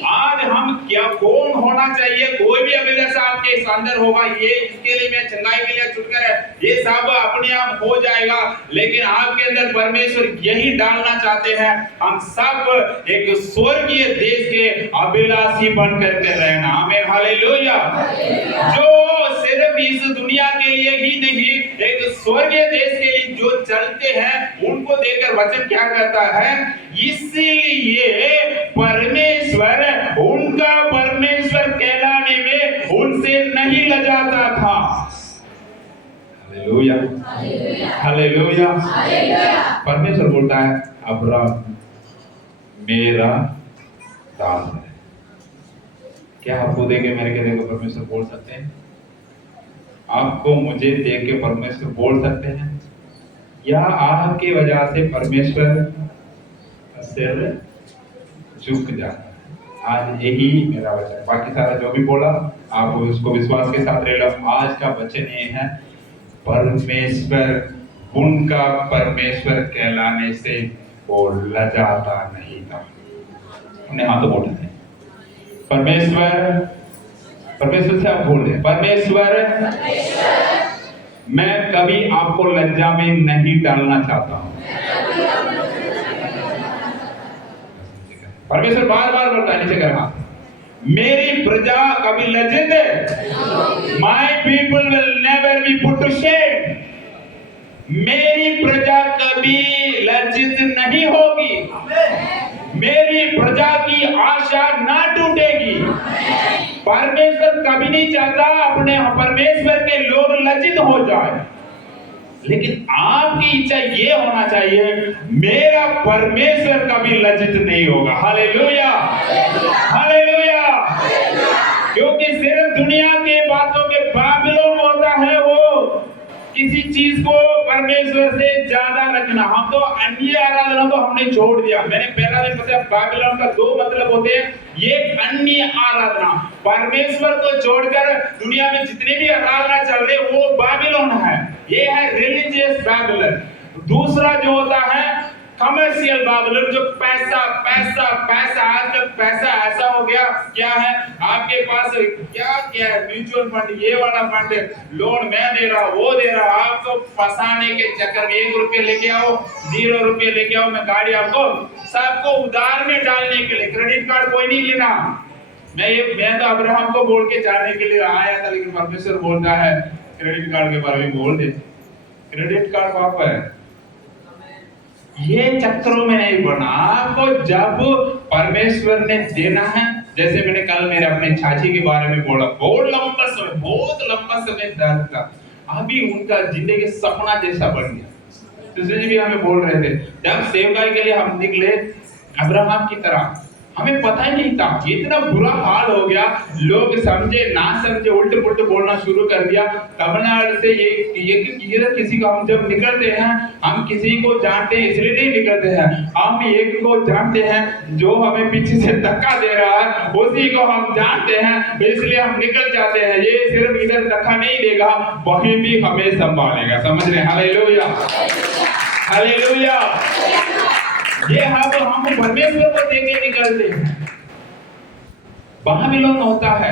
आज हम क्या कौन होना चाहिए? कोई भी अभिलाषा आपके अंदर होगा, ये इसके लिए मैं चंगाई के लिए छुटकारा, ये सब अपने आप हो जाएगा, लेकिन आपके अंदर परमेश्वर यही डालना चाहते हैं, हम सब एक स्वर्गीय देश के अभिलाषी बन करके रहना। आमीन, हालेलुया। जो सिर्फ इस दुनिया के लिए ही नहीं, एक स्वर्गीय देश के लिए जो चलते हैं, उनको देखकर वचन क्या कहता है? इसीलिए परमेश्वर उनका परमेश्वर कहलाने में उनसे नहीं लजाता था। Hallelujah, hallelujah. परमेश्वर बोलता है अब्राहम मेरा दास है। क्या आपको देखे मेरे के देखे परमेश्वर बोल सकते हैं? आपको मुझे देख के परमेश्वर बोल सकते हैं? या आपकी वजह से परमेश्वर सिर झुक जाता है? आज यही मेरा वचन, बाकी सारा जो भी बोला आप उसको विश्वास के साथ ले लो। आज का वचन ये है, परमेश्वर उनका परमेश्वर कहलाने से वो लजाता नहीं था। हमने हाथ तो बोलते थे, परमेश्वर से आप बोल रहे, परमेश्वर मैं कभी आपको लज्जा में नहीं डालना चाहता हूं। परमेश्वर बार बार बोलता है, नीचे करना, मेरी प्रजा कभी लज्जित है, my people will never be put to shame. मेरी प्रजा कभी लज्जित नहीं होगी, मेरी प्रजा की आशा ना टूटेगी। परमेश्वर कभी नहीं चाहता अपने परमेश्वर के लोग लज्जित हो जाए, लेकिन आपकी इच्छा ये होना चाहिए, मेरा परमेश्वर कभी लज्जित नहीं होगा। Hallelujah, hallelujah. क्योंकि सिर्फ दुनिया के बातों के बाबिलोन होता है वो किसी चीज को परमेश्वर से ज्यादा रखना। हम तो अन्य आराधना तो हमने छोड़ दिया। मैंने पहला दिन बताया बाबिलोन का 2 मतलब होते हैं, एक अन्य आराधना, परमेश्वर को छोड़कर दुनिया में जितने भी आराधना चल रहे वो बाबिलोन है, ये है रिलीजियस बाबिलोन। दूसरा जो होता है कमर्शियल बाबुलर, जो पैसा पैसा पैसा, आजकल पैसा ऐसा हो गया, क्या है आपके पास, क्या क्या है, म्यूचुअल फंड, ये वाला फंड, लोन मैं दे रहा, वो दे रहा, आपको फंसाने के चक्कर में 1 रुपये लेके आओ, 0 रुपये लेके आओ, मैं गाड़ी आपको, सबको उधार में डालने के लिए। क्रेडिट कार्ड कोई नहीं लेना। मैं तो अब्राहम को बोल के जाने के लिए आया था, लेकिन परमेश्वर बोलता है क्रेडिट कार्ड के बारे में बोल दे। क्रेडिट कार्ड पाप है, ये चक्करों में नहीं पड़ना। आपको जब परमेश्वर ने देना है, जैसे मैंने कल मेरे अपने चाची के बारे में बोला, बहुत लंबा समय दर्द था, अभी उनका जिंदगी सपना जैसा बन गया। सुशील जी भी हमें बोल रहे थे, जब सेवकाई के लिए हम निकले अब्राहम की तरह, हमें पता ही नहीं था, इतना बुरा हाल हो गया, लोग समझे ना समझे उल्टे पुल्टे बोलना शुरू कर दिया। तमिलनाडु से ये किसी को हम जब निकलते हैं, हम किसी को जानते हैं इसलिए नहीं निकलते हैं, हम एक को जानते हैं जो हमें पीछे से धक्का दे रहा है, उसी को हम जानते हैं, इसलिए हम निकल जाते हैं। ये सिर्फ इधर धक्का नहीं देगा, वहीं भी हमें संभालेगा। समझ रहे हैं? Hallelujah, hallelujah. ये हम परमेश्वर को देके निकलते हैं। वहां भी लोग होता है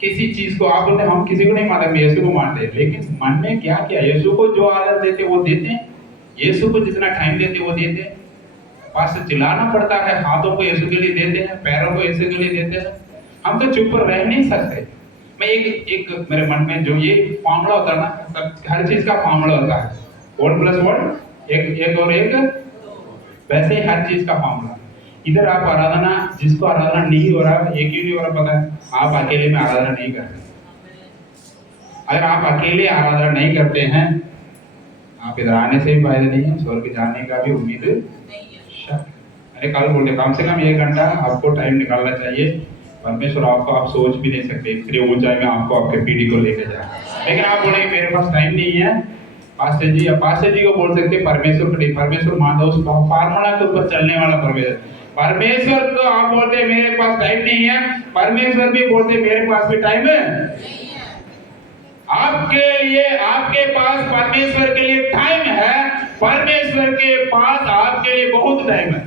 किसी चीज को, आप बोलते हम किसी को नहीं मानते, यीशु को मानते हैं, लेकिन मन में क्या क्या, यीशु को जो आदत देते वो देते हैं, यीशु को जितना टाइम देते वो देते हैं। पास चिल्लाना पड़ता है, हाथों को यीशु के लिए देते हैं, पैरों को यीशु के लिए देते हैं। हम तो चुप रह नहीं सकते। मैं एक मेरे मन में जो ये फॉर्मूला होता है ना, हर चीज का फॉर्मूला होता है, 1+1 एक और एक, वैसे ही हर चीज का फॉर्मूला। इधर आप आराधना, जिसको आराधना नहीं हो रहा, एक ही नहीं हो रहा, पता है, आप अकेले में आराधना नहीं करते। अगर आप अकेले आराधना नहीं करते हैं, आप इधर आने से भी फायदा नहीं है, स्वर्ग जाने का भी उम्मीद नहीं है। अरे कल बोले कम से कम 1 घंटा आपको टाइम निकालना चाहिए। परमेश्वर आपको, आप सोच भी नहीं सकते इतनी ऊंचाई में आपको आपके पीढ़ी को लेकर जाए। लेकिन आप बोले मेरे पास टाइम नहीं है, पास्टर जी, या पास्टर जी को बोल सकते परमेश्वर को नहीं, परमेश्वर मान दो, उस फार्मूला के ऊपर चलने वाला परमेश्वर को आप बोलते मेरे पास टाइम नहीं है, परमेश्वर भी बोलते मेरे पास भी टाइम है। आपके लिए, आपके पास परमेश्वर के लिए टाइम है, परमेश्वर के पास आपके लिए बहुत टाइम है।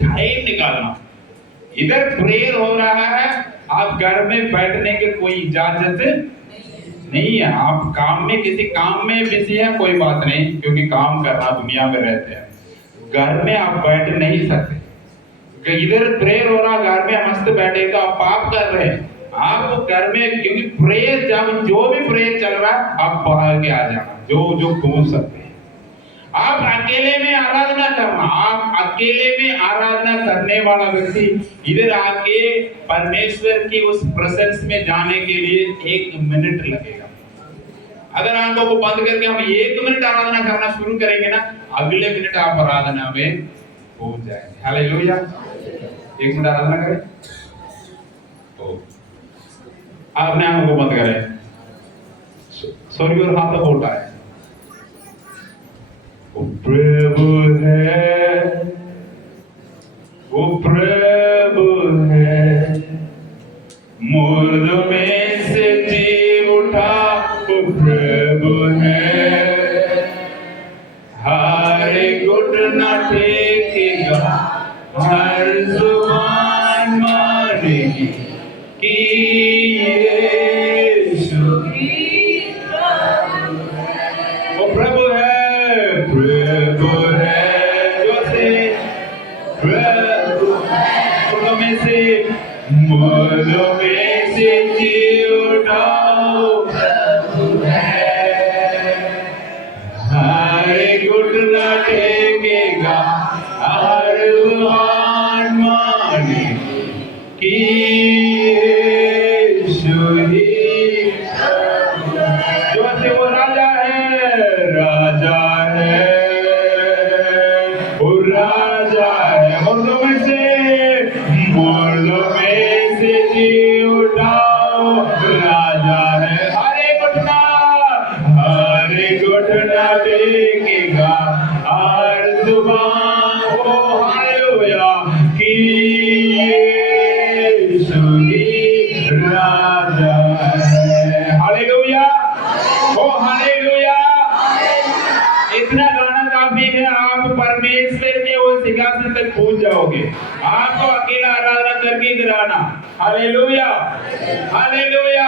टाइम निकालना। इधर प्रेयर हो रहा है, आप घर में बैठने की कोई इजाजत नहीं है। आप काम में, किसी काम में बिजी है, कोई बात नहीं, क्योंकि काम करना, दुनिया में रहते हैं। घर में आप बैठ नहीं सकते। इधर प्रेयर हो रहा, घर में मस्त बैठे तो आप पाप कर रहे हैं। आपको घर में, क्योंकि प्रेयर, जब जो भी प्रेयर चल रहा है, आप बाहर के आ जाना, जो पूछ सकते हैं। आप अकेले में आराधना करना, आप अकेले में आराधना करने वाला व्यक्ति इधर आके परमेश्वर की उस प्रेजेंस में जाने के लिए 1 मिनट लगेगा। अगर आंखों को बंद करके हम 1 मिनट आराधना करना शुरू करेंगे ना, अगले मिनट आप आराधना में पहुंच जाएंगे। हालेलुया। 1 मिनट आराधना करें, तो अपने आंखों को बंद करें, स्वर्ग और हाथों को उठाएं। वो प्रभु है, वो प्रभु है, मुर्दों में से जी उठा, वो प्रभु है। हर घुटना टेकेगा, हर जुबान मानेगी कि यीशु वो प्रभु है। प्रभु है, जो से प्रभु मुर्दों में से जी उठाओ, प्रभु है। हर घुटना टेकेगा, हर जुबान मानेगी कि यीशु ही जो से वो राजा है, राजा है, वो राजा है। मुर्दों में से जी उठाओ, राजा है। हर घुटना टेकेगा, हर जुबान वो हालेलुया कि यीशु ही राजा है। हालेलुया, ओ हालेलुया। इतना गाना काफी है। आप करोगे, आपको अकेला आराधना करके गिराना। Hallelujah, hallelujah.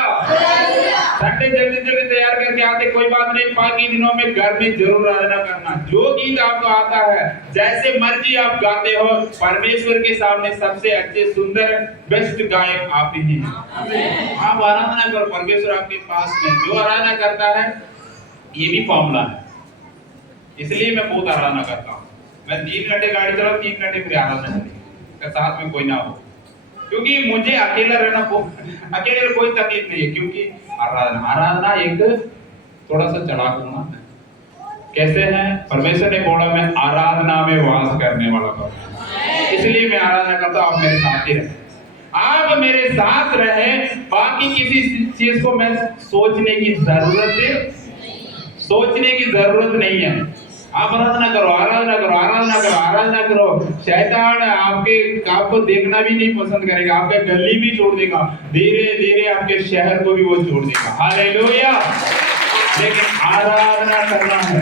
संडे जल्दी जल्दी तैयार करके आते कोई बात नहीं, बाकी दिनों में घर में जरूर आराधना करना। जो गीत आपको आता है, जैसे मर्जी आप गाते हो, परमेश्वर के सामने सबसे अच्छे सुंदर बेस्ट गायक आप ही हैं। आप आराधना करो, परमेश्वर आपके पास में। जो आराधना करता है, ये भी फॉर्मूला है, इसलिए मैं बहुत आराधना करता हूँ। मैं 3 घंटे गाड़ी चलाऊं, 3 घंटे मेरी आराधना करें, साथ में कोई ना हो, क्योंकि मुझे अकेला रहना अकेले में कोई तकलीफ नहीं है। क्योंकि आराधना एक थोड़ा सा चढ़ाक होना है। कैसे है? परमेश्वर ने बोला मैं आराधना में वास करने वाला हूँ, इसलिए मैं आराधना करता हूँ। आप मेरे साथ ही रहे, आप मेरे साथ रहे, बाकी किसी चीज को मैं सोचने की जरूरत नहीं है। आप आराधना करो, आराधना करो, आराधना करो, आराधना करो। शैतान आपको देखना भी नहीं पसंद करेगा, आपके गली भी छोड़ देगा, धीरे धीरे आपके शहर को भी वो छोड़ देगा। हालेलुया। लेकिन आराधना करना है।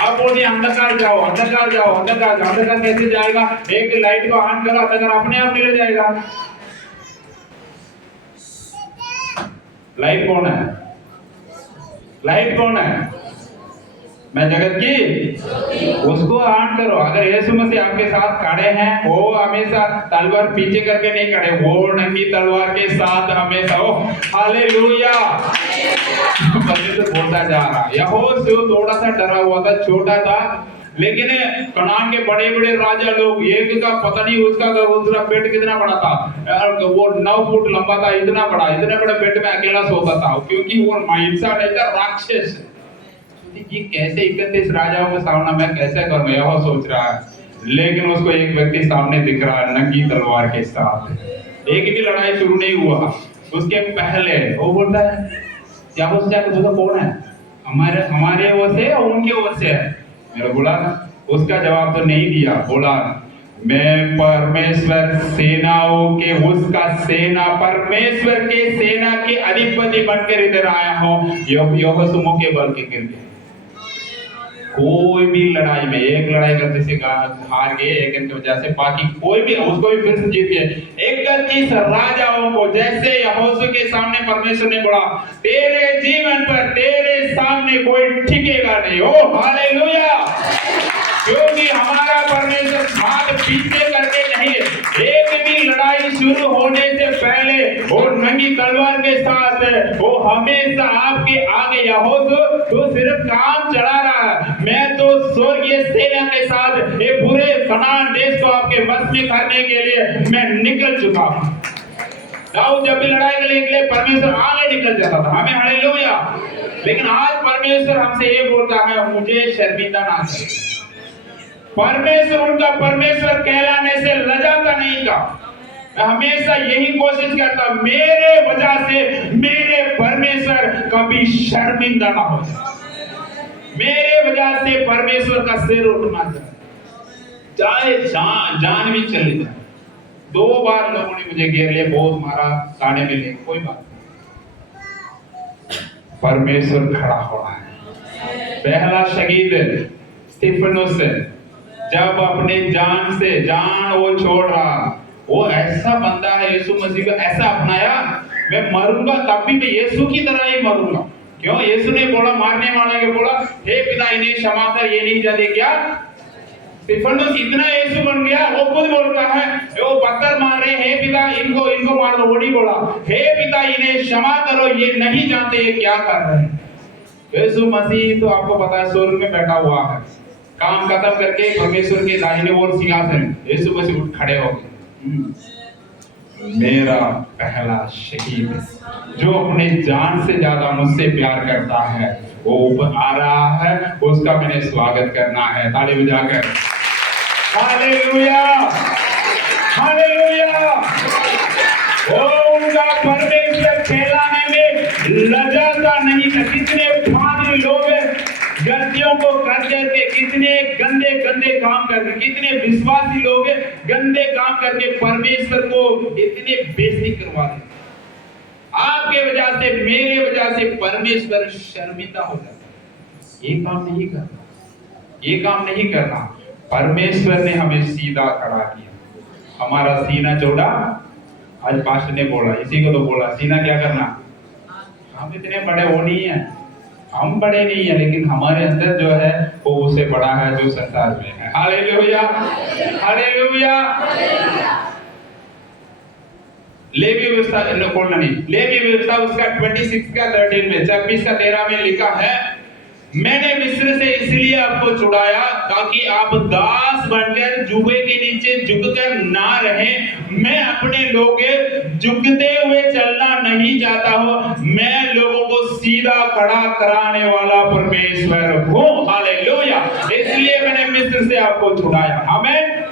आप बोलिए अंधकार जाओ, अंधकार जाओ, अंधकार जाओ। अंधकार कैसे जाएगा? एक लाइट को ऑन करो, अंधकार अपने आप निकल जाएगा। लाइट कौन है? लाइट कौन है? मैं जगत की, उसको ऑन करो। अगर यीशु मसीह आपके साथ खड़े हैं, वो हमेशा तलवार पीछे करके नहीं खड़े, वो नंगी तलवार के साथ हमेशा। ओ हालेलुया। परमेश्वर बोलता जा रहा। यहोशू थोड़ा सा डरा हुआ था, छोटा था, लेकिन कनान के बड़े बड़े राजा लोग, एक का पता नहीं उसका पेट कितना बड़ा था, वो 9 फुट लंबा था, इतना बड़ा, इतने बड़े पेट में अकेला सोता था, क्योंकि वो हिंसा नहीं था, राक्षस। ये कैसे 31 राजाओं के सामना मैं कैसे करूंगा, यह सोच रहा है। लेकिन उसको एक व्यक्ति सामने दिख रहा है नंगी तलवार के साथ। एक भी लड़ाई शुरू नहीं हुआ, उसके पहले वो बोलता है क्या हो जाके तो कौन है? हमारे ओर से और उनके ओर से है। मेरा बोला उसका जवाब तो नहीं दिया, बोला मैं परमेश्वर सेनाओं के उसका सेना परमेश्वर के सेना के अधिपति बनकर इधर आया हूँ, यहोशू के बल के गिरते। कोई भी लड़ाई में, एक लड़ाई करते से हार गए, एक वजह से बाकी कोई भी उसको भी फिर से जीत गए। 31 राजाओं को जैसे यहोशू के सामने परमेश्वर ने बोला तेरे जीवन पर तेरे सामने कोई टिकेगा नहीं। ओ हालेलुया। क्योंकि हमारा परमेश्वर हाथ पीछे करके नहीं है। एक भी लड़ाई शुरू होने से पहले वो नंगी तलवार के साथ वो हमेशा आपके आगे। यहोशू तो सिर्फ काम चला रहा है, मैं तो स्वर्गीय सेना के साथ ये पूरे कनान देश को आपके वश में करने के लिए मैं निकल चुका हूं। दाऊद जब भी लड़ाई के लिए निकले, परमेश्वर आगे निकल जाता था। हमें हालेलुया। लेकिन आज परमेश्वर हमसे ये बोलता है मुझे शर्मिंदा ना करें। परमेश्वर उनका परमेश्वर कहलाने से लजाता नहीं था, हमेशा यही कोशिश करता मेरे वजह से मेरे परमेश्वर कभी शर्मिंदा ना हो, मेरे वजह से परमेश्वर का सिर उठना चाहे जान भी चले जाए। 2 बार लोगों ने मुझे घेर लिया, बहुत मारा, गाने में ले, कोई बात नहीं, परमेश्वर खड़ा होना है। पहला शहीद स्तिफनुस जब अपने जान वो छोड़ रहा, वो ऐसा बंदा है, यीशु मसीह को ऐसा अपनाया, मैं मरूंगा तब भी मैं यीशु की तरह ही मरूंगा। क्यों? यीशु ने बोला, मारने वाले के बोला हे पिता इन्हें क्षमा कर, ये नहीं जाने क्या। स्तिफनुस इतना यीशु बन गया, वो खुद बोलता है वो पत्थर मार रहे, हे पिता इनको मार दो। वो नहीं बोला हे पिता इन्हें क्षमा करो, ये नहीं जानते ये क्या कर रहे हैं। यीशु मसीह तो आपको पता है स्वर्ग में बैठा हुआ है, काम खत्म करके परमेश्वर के दाहिने ओर सिंहासन, यीशु मसीह उठ खड़े हो गए। मेरा पहला शहीद जो अपने जान से ज्यादा मुझसे प्यार करता है वो ऊपर आ रहा है, उसका मैंने स्वागत करना है ताली बजाकर। Hallelujah, hallelujah. वो उनका परमेश्वर कहलाने में लजाता नहीं था। कितने पागल लोग गलतियों को कर करके, कितने गंदे गंदे काम करके, कितने विश्वासी लोग गंदे काम करके परमेश्वर को इतने बेइज्जती करवा देते। आपके वजह से, मेरे वजह से परमेश्वर शर्मिंदा हो जाता है। ये काम नहीं करना, ये काम नहीं करना। परमेश्वर ने हमें सीधा खड़ा किया, हमारा सीना चौड़ा। आज पास्टर ने बोला, इसी को तो बोला, सीना क्या करना। हम इतने बड़े वो नहीं है, हम बड़े नहीं है, लेकिन हमारे अंदर जो है वो उससे बड़ा है जो संसार में है। Hallelujah, hallelujah. लेवी व्यवस्था बोलना नहीं, लेवी व्यवस्था उसका 26 का 13 में 26 का 13 में लिखा है, मैंने मिस्र से इसलिए आपको छुड़ाया ताकि आप दास बनकर जुए के नीचे झुककर ना रहें। मैं अपने लोग झुकते हुए चलना नहीं चाहता हूं, मैं लोगों को सीधा खड़ा कराने वाला परमेश्वर हूं। हालेलुया, इसलिए मैंने मिस्र से आपको छुड़ाया। आमीन,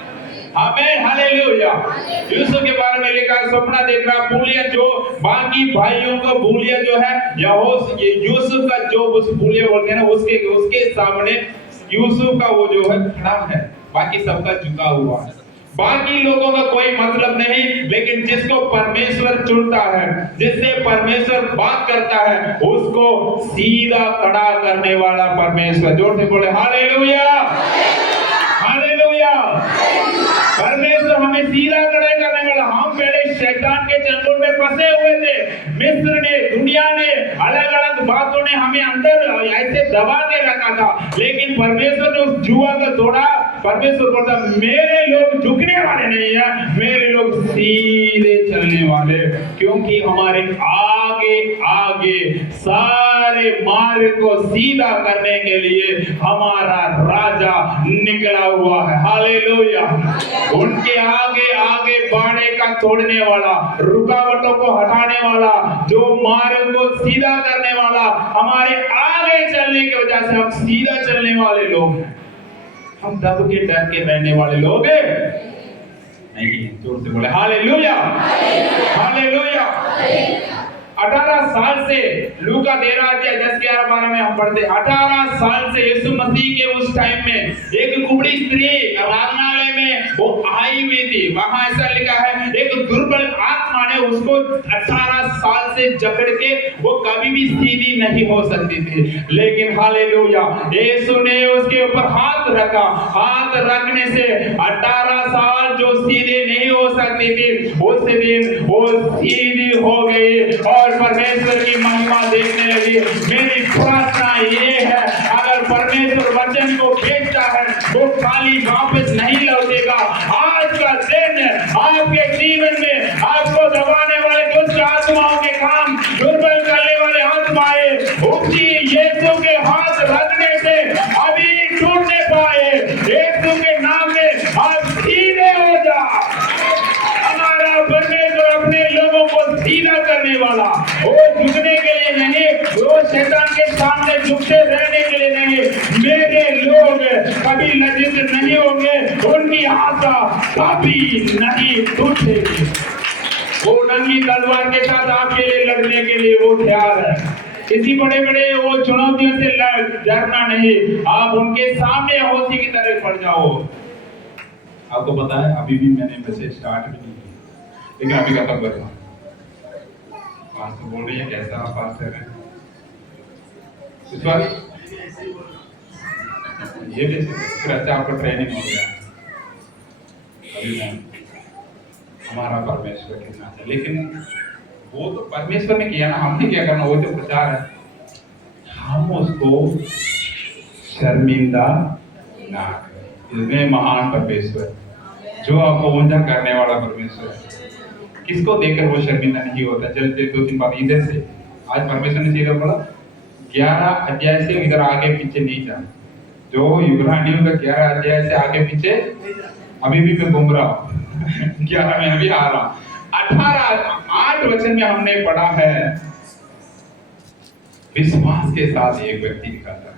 आमीन, हालेलुया। यूसुफ के बारे में लिखा, सपना देख रहा, भूलिया जो बाकी भाइयों को भूलिया जो है यूसुफ का जो उस भूलिया बोलते हैं ना, उसके सामने यूसुफ का वो जो है खड़ा है, बाकी सबका झुका हुआ है। बाकी लोगों का कोई मतलब नहीं, लेकिन जिसको परमेश्वर चुनता है, जिससे परमेश्वर बात करता है, उसको सीधा खड़ा करने वाला परमेश्वर। जोर से बोले हालेलुया, हालेलुया। परमेश्वर हमें सीधा खड़ा करने वाला। हम पहले शैतान के चंगुल में फंसे हुए थे, मिस्र ने, दुनिया ने, अलग अलग बातों ने हमें अंदर ऐसे दबा के रखा था, लेकिन परमेश्वर ने उस जुआ को तोड़ा। परमेश्वर बोलता, मेरे लोग झुकने वाले नहीं है, मेरे लोग सीधे चलने वाले, क्योंकि हमारे आगे आगे सारे मार्ग को सीधा करने के लिए हमारा राजा निकला हुआ है। हालेलुया। उनके आगे आगे बाड़े का तोड़ने वाला, रुकावटों को हटाने वाला, जो मार्ग को सीधा करने वाला, हमारे आगे चलने की वजह से हम सीधा चलने वाले लोग हैं। हम दब के डर के रहने वाले लोग नहीं। जोर से बोले हालेलुया, हालेलुया। 18 साल से लूका 13 अध्याय 10, 11, 12 में हम पढ़ते, 18 साल से यीशु मसीह के उस टाइम में एक कुबड़ी स्त्री आराधनालय में वो आई हुई थी। वहां ऐसा लिखा है, एक दुर्बल आत्मा ने उसको 18 साल से जकड़ के वो कभी भी सीधी नहीं हो सकती थी, लेकिन हालेलुया, यीशु ने उसके ऊपर हाथ रखा। हाथ रखने से 18 साल जो सीधे नहीं हो सकती थी, उस दिन वो सीधी हो गई और परमेश्वर की महिमा देखने लगी। मेरी प्रार्थना ये है, अगर परमेश्वर वचन को भेजता है वो खाली वापस नहीं लौटेगा। आज का दिन आपके जीवन में आपको दबाने वाले दुष्ट आत्माओं के काम, दुर्बल करने वाले आत्माएं, उसी यीशु के हाथ रखने से अभी टूट नहीं पाए। यीशु के नाम में आप सीधे हो जाओ। हमारा परमेश्वर अपने लोगों को सीधा करने वाला, वो झुकने के लिए नहीं, वो शैतान के सामने झुकते रहने के लिए नहीं। मेरे लोग कभी लज्जित नहीं होंगे, उनकी आशा कभी नहीं टूटेगी। वो नंगी तलवार के साथ आपके लिए लड़ने के लिए वो तैयार है। किसी बड़े बड़े वो चुनौतियों से डरना नहीं, आप उनके सामने होशी की तरह पड़ जाओ। आपको पता है, अभी भी मैंने मैसेज स्टार्ट भी नहीं किया, लेकिन अभी खत्म कर रहा हूं। पास्टर बोल रही है, कैसा पास्टर है इस बार? ये फिर अच्छा आपका ट्रेनिंग हो गया। अभी मैं हमारा परमेश्वर कितना है, लेकिन वो तो परमेश्वर ने किया ना, हमने क्या करना, वो तो प्रचार है। हम उसको शर्मिंदा ना करें। इसमें महान परमेश्वर जो आपको ऊंचा करने वाला परमेश्वर है, किसको देखकर वो शर्मिंदा नहीं होता। चलते 2-3 बात इधर से, आज परमेश्वर ने सीधा बोला 11 अध्याय से इधर आगे पीछे नहीं जाना। जो इब्रानियों का 11 अध्याय से आगे पीछे अभी भी मैं घूम रहा हूँ 11 में अभी आ रहा। 8 वचन में हमने पढ़ा है, विश्वास के साथ एक व्यक्ति निकलता है।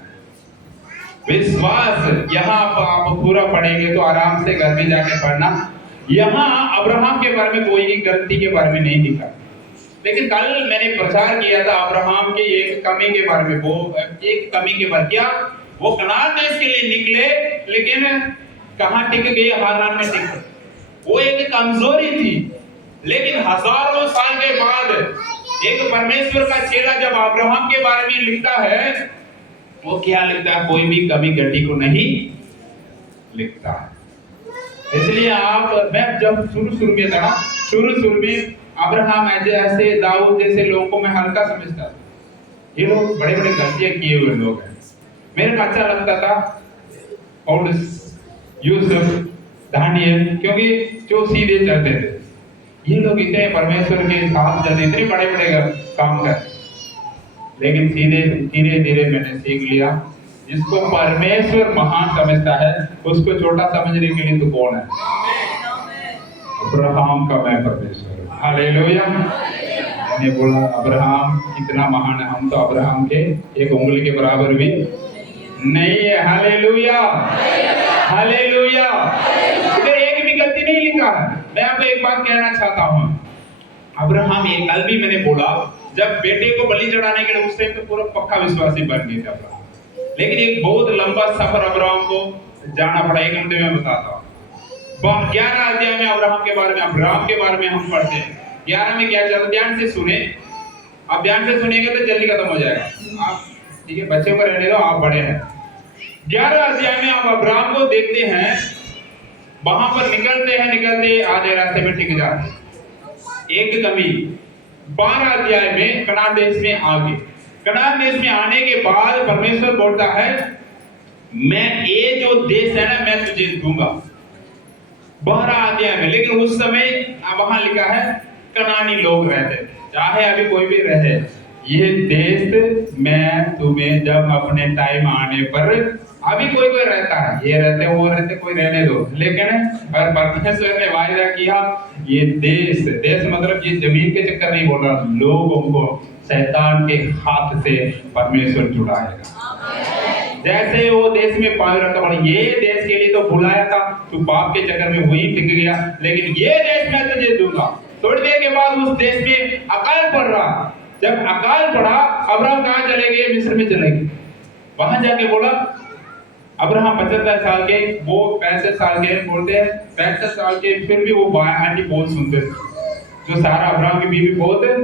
विश्वास यहाँ आप पूरा पढ़ेंगे तो आराम से घर में जाके पढ़ना। यहाँ अब्राहम के बारे में कोई गलती के बारे में नहीं लिखा, लेकिन कल मैंने प्रचार किया था अब्राहम के एक कमी के बारे में। वो एक कमी के बारे क्या, वो कनान देश के लिए निकले, लेकिन कहाँ टिक गए? हारान में टिक गए। वो एक कमजोरी थी, लेकिन हजारों साल के बाद एक परमेश्वर का चेला जब अब्राहम के बारे में लिखता है, वो क्या लिखता है? कोई भी कमी घटी को नहीं लिखता है। इसलिए मैं जब शुरू में था, शुरू में अब्राहम ऐसे दाऊद जैसे लोगों को मैं हल्का समझता था। ये लोग बड़े बड़े गलतियां किए हुए लोग हैं। मेरे को अच्छा लगता था और यूसुफ, दानियल, क्योंकि जो सीधे चलते थे। ये लोग इतने परमेश्वर के साथ चलते, इतने बड़े बड़े काम करते, लेकिन धीरे धीरे मैंने सीख लिया, जिसको परमेश्वर महान समझता है उसको छोटा समझने के लिए तो कौन है? अब्राहम का मैं परमेश्वर। हालेलुया। मैंने बोला अब्राहम कितना महान है, हम तो अब्राहम के एक उंगली के बराबर भी नहीं है। Hallelujah, hallelujah. इधर एक भी गलती नहीं लिखा है। मैं आपको एक बात कहना चाहता हूँ, अब्राहम, ये कल भी मैंने बोला, जब बेटे को बलि चढ़ाने के लिए उस टाइम तो पूरा पक्का विश्वासी बन गए थे अब्राहम, लेकिन एक बहुत लंबा सफर अब्राहम को जाना पड़ा। एक घंटे में बताता हूँ। 11 अध्याय में अब्राहम के बारे में हम पढ़ते हैं। 11 में क्या चलता, ध्यान से सुने। आप ध्यान से सुनेंगे तो जल्दी खत्म हो जाएगा। आप ठीक है, बच्चों को रहने दो, आप बड़े हैं। 11 अध्याय में आप अब्राहम को देखते हैं, वहां पर निकलते आधे रास्ते में टिक जाते हैं। एक कमी 12 अध्याय में कनान देश में आगे, कनान देश में आने के बाद परमेश्वर बोलता है, मैं ये जो देश है ना, मैं तुझे दूंगा। 12 अध्याय में, लेकिन उस समय वहां लिखा है कनानी लोग रहते थे, चाहे अभी कोई भी रहे, ये देश मैं तुम्हें जब अपने टाइम आने पर, अभी कोई रहता है, ये रहते वो रहते, कोई रहने दो, लेकिन परमेश्वर ने वायदा किया, ये देश मतलब ये जमीन के चक्कर नहीं बोल रहा, लोगों को शैतान के हाथ से परमेश्वर छुड़ाएगा। जैसे वो देश में पाए रखा पड़ा, ये देश के लिए तो बुलाया था, तू पाप के चक्कर में वही टिक गया, लेकिन ये देश मैं तुझे दूंगा। थोड़ी देर के बाद उस देश में अकाल पड़ रहा। जब अकाल पड़ा, अब्राहम कहाँ चले गए? मिस्र में चले गए। वहां जाके बोला, अब्राहम 75 साल के, वो 65 साल के बोलते हैं, 65 साल के, फिर भी वो आंटी बहुत सुंदर, जो सारा अब्राहम की बीवी बहुत है।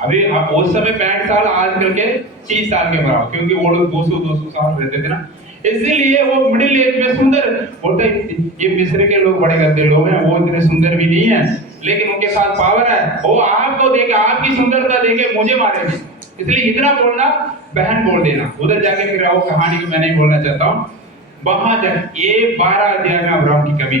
अभी उस समय 65 साल, आज करके 30 साल के बराबर, क्योंकि वो लोग 200 साल रहते थे ना, इसीलिए वो मिडिल एज में सुंदर बोलते। ये मिस्र के लोग बड़े गंदे लोग हैं, वो इतने सुंदर भी नहीं है, लेकिन उनके पास पावर है, वो आपको देखे, आपकी सुंदरता देखे मुझे मारेंगे। इसलिए इतना बोलना, बहन बोल देना। उधर जाके फिर आओ, कहानी को मैं नहीं बोलना चाहता हूँ। वहां जाके ये 12 अध्याय में अब्राहम की कमी।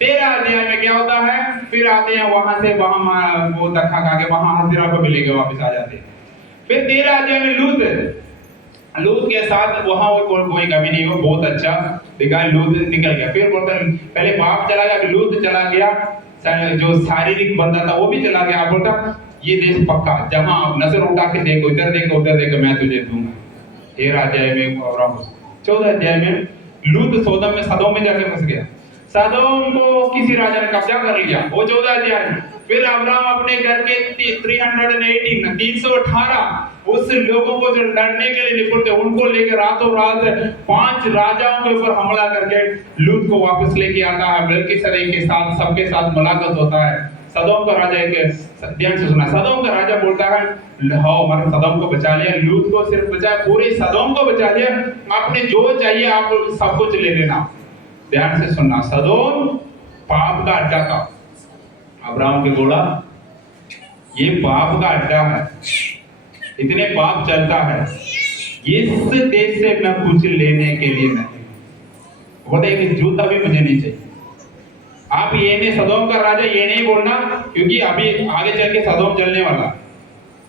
13 अध्याय में क्या होता है? फिर आते हैं वहां से, वहां वो धक्का खा के वहां हजरा को मिलेंगे, वापस आ जाते हैं। फिर 13 अध्याय में लूत के साथ वहां कोई कमी नहीं हो, बहुत अच्छा दिखा, लूत निकल गया। फिर बोलता है, पहले बाप चला गया, लूत चला गया, जो शारीरिक बंदा था वो भी चला गया। बोलता ये देश पक्का, जहां नजर उठा के देखो, इधर देखो उधर देखो, मैं तुझे दूंगा। 13 अध्याय में अब्राहम। 14 अध्याय में लूत सदोम में जाके फंस गया। सदोम को किसी राजा ने कब्जा कर लिया, वो 14 अध्याय में। फिर अब्राहम अपने घर के 318 उस लोगों को जो लड़ने के लिए निकलते, उनको लेकर रातों रात 5 राजाओं के ऊपर हमला करके लूत को वापस लेके आता है। मलिकीसेदेक के साथ, सबके साथ मुलाकात होता है। सदोम का राजा ध्यान से सुना, सदोम का राजा बोलता है, हाँ मैंने सदोम को बचा लिया, लूत को सिर्फ बचा, पूरे सदोम को बचा लिया, आपने जो चाहिए आप सब कुछ ले लेना। ध्यान से सुनना, सदोम पाप का अड्डा था। अब्राहम के बोला, ये पाप का अड्डा है, इतने पाप चलता है, इस देश से मैं कुछ लेने के लिए नहीं, बोलते कि जूता भी मुझे नहीं चाहिए। आप ये नहीं, सदोम का राजा ये नहीं बोलना, क्योंकि अभी आगे चल के सदोम जलने वाला,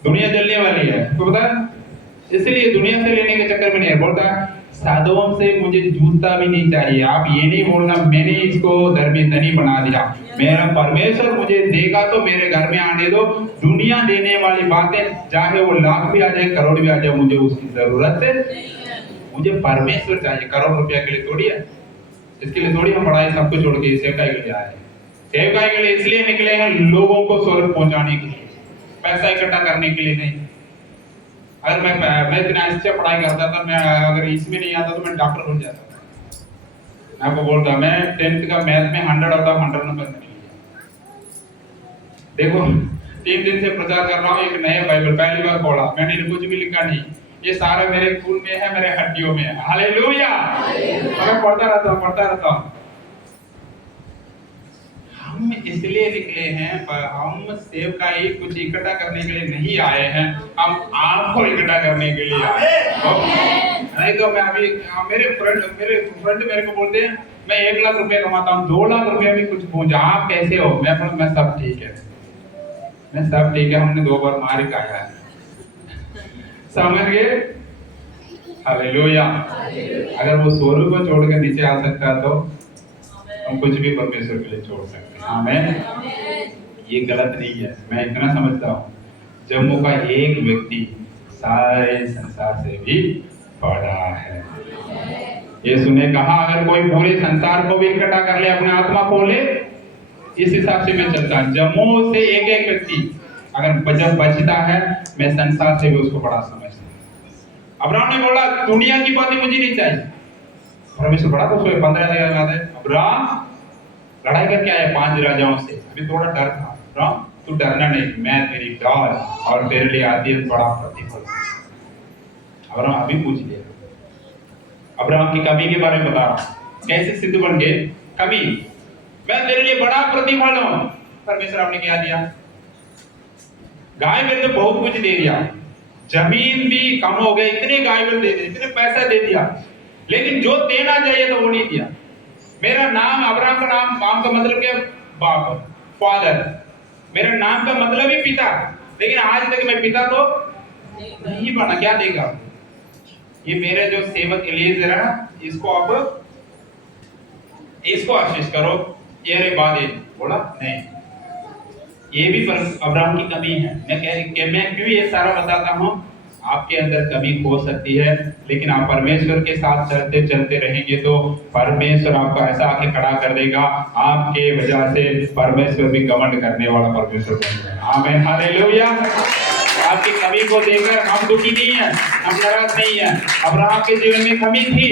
दुनिया जलने वाली है, तो पता है, इसलिए दुनिया से लेने के चक्कर में नहीं है। बोलता सदोम से मुझे जूता भी नहीं चाहिए। आप ये नहीं बोलना मैंने इसको धनी बना दिया, मेरा परमेश्वर मुझे देगा तो मेरे घर में आने दो। दुनिया देने वाली बातें, चाहे वो लाख भी आ जाए, करोड़ भी आ जाए, मुझे उसकी जरूरत है। मुझे परमेश्वर चाहिए, करोड़ रुपया के लिए थोड़ी है। इसके लिए थोड़ी हम पढ़ाई सब कुछ छोड़ के सेवकाई के लिए आए। सेवकाई के लिए इसलिए निकले हैं, लोगों को स्वर्ग पहुंचाने के लिए, पैसा इकट्ठा करने के लिए नहीं। अगर मैं इतना अच्छा पढ़ाई करता था, मैं अगर इसमें नहीं आता तो मैं डॉक्टर बन जाता था। मैं आपको बोलता, मैं 10th का मैथ में 100 आउट ऑफ 100 नंबर नहीं लिया। देखो 3 दिन से प्रचार कर रहा हूँ, एक नया बाइबल पहली बार पढ़ा, मैंने कुछ भी लिखा नहीं, ये सारा मेरे खून में है, मेरे हड्डियों में है। हालेलुया। मैं पढ़ता रहता हूँ। हम इसलिए निकले हैं, पर हम सेवकाई कुछ इकट्ठा करने के लिए नहीं आए हैं, हम आपको इकट्ठा करने के लिए आए हैं। नहीं तो मैं अभी मेरे फ्रेंड मेरे को बोलते हैं मैं 1 लाख रुपए कमाता हूँ, 2 लाख रुपए भी कुछ पूछा, आप कैसे हो? मैं सब ठीक है, मैं सब ठीक है, हमने 2 बार मार खाया है। समझ गए? हालेलुया। अगर वो 100 रुपये छोड़ के नीचे आ सकता है तो हम कुछ भी परमेश्वर के लिए छोड़ सकते हैं। आमीन। ये गलत नहीं है। मैं इतना समझता हूँ, जम्मू का एक व्यक्ति सारे संसार से भी बड़ा है। यीशु ने कहा अगर कोई पूरे संसार को भी इकट्ठा कर ले, अपने आत्मा को ले, इस हिसाब से मैं चलता हूँ। जम्मू से एक व्यक्ति अगर जब बचता है, मैं संसार से भी उसको बड़ा समझता हूँ। अब्राहम ने बोला दुनिया की बातें मुझे नहीं चाहिए। परमेश्वर बड़ा खुश हुए। 15 दिन बाद अब्राहम लड़ाई करके आया 5 राजाओं से। अभी थोड़ा डर था। अब्राहम तू डरना नहीं, मैं तेरी ढाल और तेरे लिए आती है बड़ा प्रतिफल। अब्राहम अभी पूछ लिया। अब्राहम की कमी के बारे में बता रहा हूं, कैसे सिद्ध बन गए कमी। मैं तेरे लिए बड़ा प्रतिफल हूं। परमेश्वर आपने क्या दिया? गाय बैल तो बहुत कुछ दे दिया, जमीन भी कम हो गई, इतने गाय बैल दे दिए, इतने पैसा दे दिया, लेकिन जो देना चाहिए तो वो नहीं दिया। मेरा नाम अब्राहम का नाम का मतलब क्या? बाप, फादर। मेरा नाम का मतलब ही पिता, लेकिन आज तक मैं पिता तो नहीं बना। क्या देगा? ये मेरे जो सेवक एलीएज़र है ना, इसको आशीष करो, ये रे बात बोला नहीं। ये भी अब्राहम की कमी है। मैं क्यों ये सारा बताता हूँ? आपके अंदर कमी हो सकती है, लेकिन आप परमेश्वर के साथ चलते चलते रहेंगे तो परमेश्वर आपको ऐसा आके खड़ा कर देगा, आपके वजह से परमेश्वर भी घमंड करने वाला परमेश्वर बन जाएगा। आमीन, हालेलुया। आपकी कमी को देखकर हम दुखी नहीं है, हम नाराज नहीं है। अब्राहम के जीवन में कमी थी,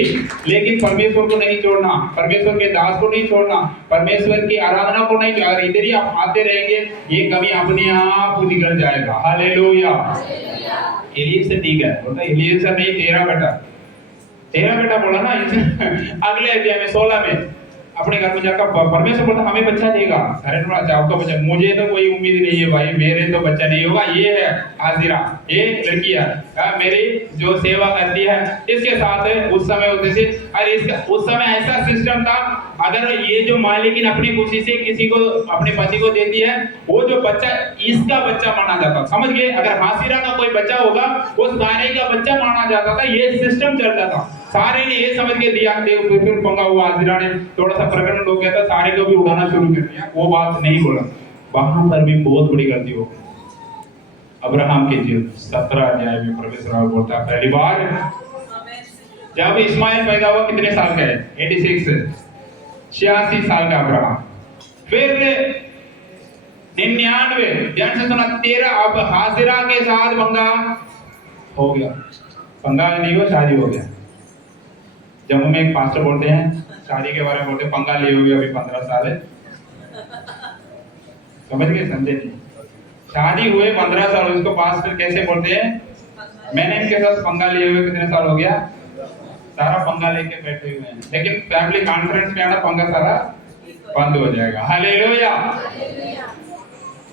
लेकिन परमेश्वर को नहीं छोड़ना, परमेश्वर के दास को नहीं छोड़ना, परमेश्वर की आराधना को नहीं छोड़ना। इधर ही आप आते रहेंगे, ये कमी अपने आप निकल जाएगा। हालेलुया। एलीएज़र ठीक है, बोलता एलीएज़र नहीं, तेरा बेटा बोला ना अगले अध्याय में 16 में अपने घर में जाकर परमेश्वर बोलता हमें बच्चा देगा। अरे आपका बच्चा, मुझे तो कोई उम्मीद नहीं है भाई, मेरे तो बच्चा नहीं होगा। ये है हाजिरा, ये लड़की है मेरी जो सेवा करती है, इसके साथ उस समय होते थे। अरे इसका उस समय ऐसा सिस्टम था, अगर ये जो मालिकिन अपनी खुशी से किसी को अपने पति को देती है, वो जो बच्चा इसका बच्चा माना जाता। समझ गए? अगर हासिरा का कोई बच्चा होगा, वो सारे का बच्चा माना जाता था। ये सिस्टम चलता था। सारे ने ये समझ के दिया, फिर पंगा हुआ, हाजिरा ने थोड़ा सा प्रकरण हो गया था, सारे को भी उड़ाना शुरू कर दिया। वो बात नहीं बोला, वहां पर भी बहुत बड़ी गलती हो गई। अब्राहम के जीवन 17 अध्याय में परमेश्वर बोलता है पहली बार जब इस्माइल पैदा हुआ, कितने साल का है? 86 साल का अब्राहम। फिर 99, ध्यान से सुना, 13 अब हाजिरा के साथ पंगा हो गया। पंगा नहीं हुआ, शादी हो गया। जम्मू में एक पास्टर बोलते हैं, शादी के बारे में बोलते हैं, पंगा लिए हुए अभी 15 साल है। समझ गए? समझे नहीं? शादी हुए 15 साल, उसको पास्टर कैसे बोलते हैं? मैंने इनके साथ पंगा लिए हुए कितने साल हो गया? सारा पंगा लेके बैठे हुए हैं, लेकिन फैमिली कॉन्फ्रेंस में आना पंगा सारा बंद हो जाएगा। हालेलुया।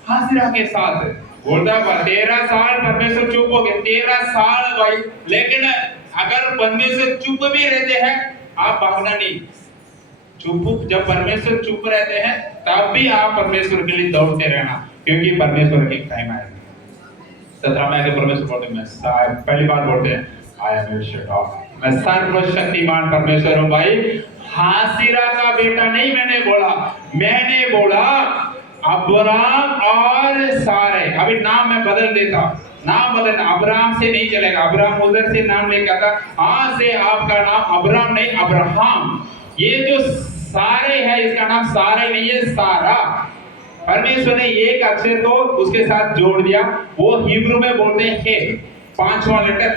हाजिरा के साथ बोलता 13 साल परमेश्वर चुप हो गए। 13 साल भाई, लेकिन अगर परमेश्वर चुप भी रहते हैं, आप भागना नहीं। चुप, जब परमेश्वर चुप रहते हैं तब भी आप परमेश्वर के लिए दौड़ते रहना, क्योंकि परमेश्वर की टाइम आएगा। 17 में आके परमेश्वर बोलते हैं, मैं पहली बार बोलते हैं आई एम एल, मैं सर्वशक्तिमान परमेश्वर हूं। भाई हासिरा का बेटा नहीं मैंने बोला अब्राम और सारे। अभी नाम मैं बदल देता, नाम बदलना, अब्राम से नहीं चलेगा। अब्राम उधर से नाम लेके आता, आज से आपका नाम अब्राम नहीं अब्राहम। ये जो सारे है, इसका नाम सारे नहीं है, सारा। परमेश्वर ने एक अक्षर को उसके साथ जोड़ दिया, वो हिब्रू में बोलते हैं हे, 5वां लेटर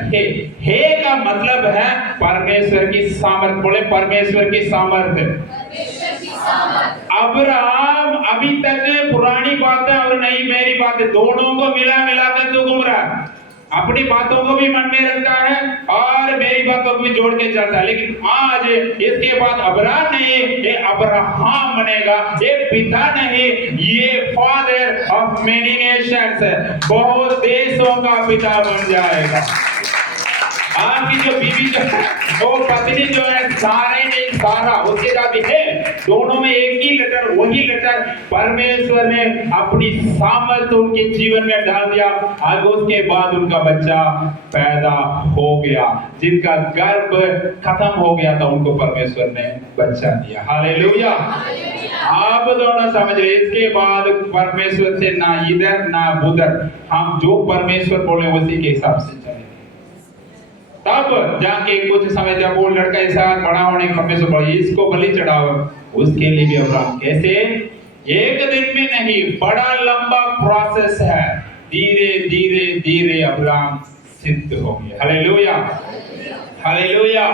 हे का मतलब है परमेश्वर की सामर्थ। बोले परमेश्वर की सामर्थ। अब्राहम अभी तक पुरानी बातें और नहीं मेरी बातें दोनों को मिला कर तू घूम रहा है। अपनी बातों को भी मन में रखता है और मेरी बातों को भी जोड़ के चलता है। लेकिन आज इसके बाद अब्राहम नहीं, ये अब्राहम बनेगा। ये पिता नहीं, ये फादर ऑफ मेनी नेशंस, बहुत देशों का पिता बन जाएगा। आपकी जो बीवी जो है, वो पत्नी जो है, सारे नहीं सारा उसके साथ भी है, दोनों में एक ही लेटर, वही लेटर परमेश्वर ने अपनी सामर्थ उनके जीवन में डाल दिया। आज उसके बाद उनका बच्चा पैदा हो गया, जिनका गर्भ खत्म हो गया था, उनको परमेश्वर ने बच्चा दिया। हालेलुया। आप दोनों समझ रहे, इसके बाद परमेश्वर से ना इधर ना उधर, हम जो परमेश्वर बोले उसी के हिसाब से चले। तब जाके कुछ समय जब वो लड़का ऐसा बड़ा होने खम्भे से बड़ा, इसको बलि चढ़ाओ, उसके लिए भी अब्राहम कैसे, एक दिन में नहीं, बड़ा लंबा प्रोसेस है, धीरे धीरे धीरे अब्राहम सिद्ध हो गया। Hallelujah, hallelujah.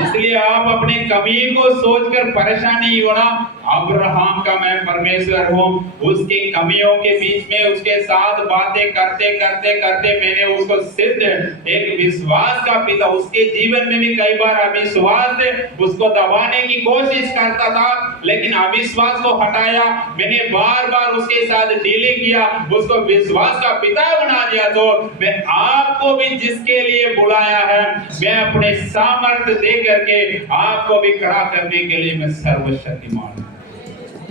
इसलिए आप अपने कमी को सोचकर परेशान नहीं होना। अब्राहम का मैं परमेश्वर हूँ, उसकी कमियों के बीच में उसके साथ बातें करते करते करते मैंने उसको सिद्ध एक विश्वास का पिता, उसके जीवन में भी कई बार अविश्वास उसको दबाने की कोशिश करता था, लेकिन अविश्वास को हटाया। मैंने बार बार उसके साथ डीलिंग किया, उसको विश्वास का पिता बना दिया। तो मैं आपको भी जिसके लिए बुलाया है, मैं अपने सामर्थ्य दे करके आपको भी खड़ा करने के लिए मैं सर्वशक्तिमान हूं।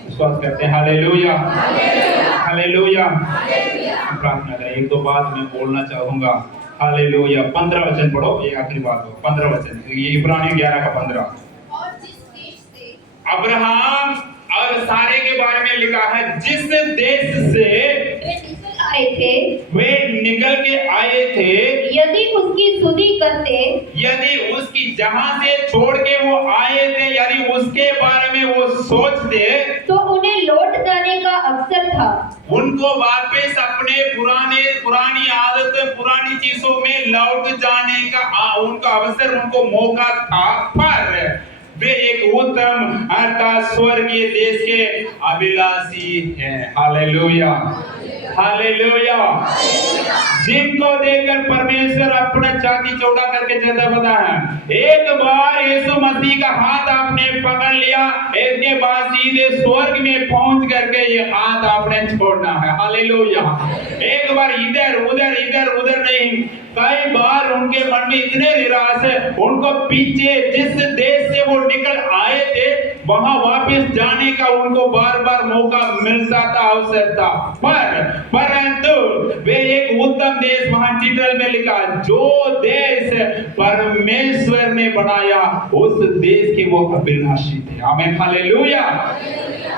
विश्वास करते हैं। Hallelujah, hallelujah. प्रार्थना करें। एक दो बात मैं बोलना चाहूंगा। हालेलुया। 15 वचन पढ़ो, ये आखिरी बात हो। 15 वचन, ये इब्रानी 11 का 15। और जिस देश से अब्राहम और सारे के बारे में लिखा है, जिस देश से वे निकल के आए थे, यदि उसकी स्तुति करते, यदि उसकी जहां से छोड़ के वो आए थे, यदि उसके बारे में वो सोचते, तो उन्हें लौट जाने का अवसर था। उनको वापस अपने पुरानी आदत, पुरानी चीजों में लौट जाने का उनका अवसर, उनको मौका था। पर वे एक उत्तम अर्थात स्वर्गीय देश के अभिलाषी हैं। Hallelujah, hallelujah. जिनको देखकर परमेश्वर अपना छाती चौड़ा करके कहता पता है, एक बार यीशु मसीह का हाथ आपने पकड़ लिया, इसके बाद सीधे स्वर्ग में पहुंच करके ये हाथ आपने छोड़ना है। हालेलुया। एक बार इधर उधर नहीं, कई बार उनके मन में इतने निराश है, उनको पीछे जिस देश से वो निकल आए थे वहां वापस जाने का उनको बार बार मौका मिलता था, अवसर था। परंतु वे एक उत्तम देश, वहां टाइटल में लिखा, जो देश परमेश्वर ने बनाया उस देश के वो अभिलाषी थे। आमीन, हालेलुया।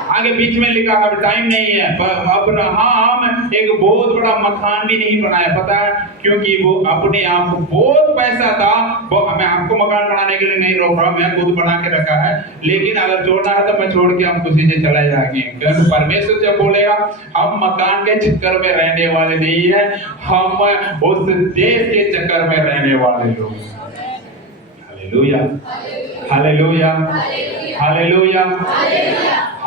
आगे बीच में लिखा, अब टाइम नहीं है, अब्राहम एक बहुत बड़ा मकान भी नहीं बनाया, पता है, क्योंकि वो अपने आप को बहुत पैसा था। वो मैं आपको मकान बनाने के लिए नहीं रोक रहा, मैं खुद बना के रखा है, लेकिन अगर छोड़ना है तो मैं छोड़ के हम खुशी से चले जाएंगे। क्योंकि परमेश्वर जब बोलेगा, हम मकान के चक्कर में रहने वाले नहीं है, हम उस देश के चक्कर में रहने वाले लोग। Hallelujah, hallelujah, hallelujah.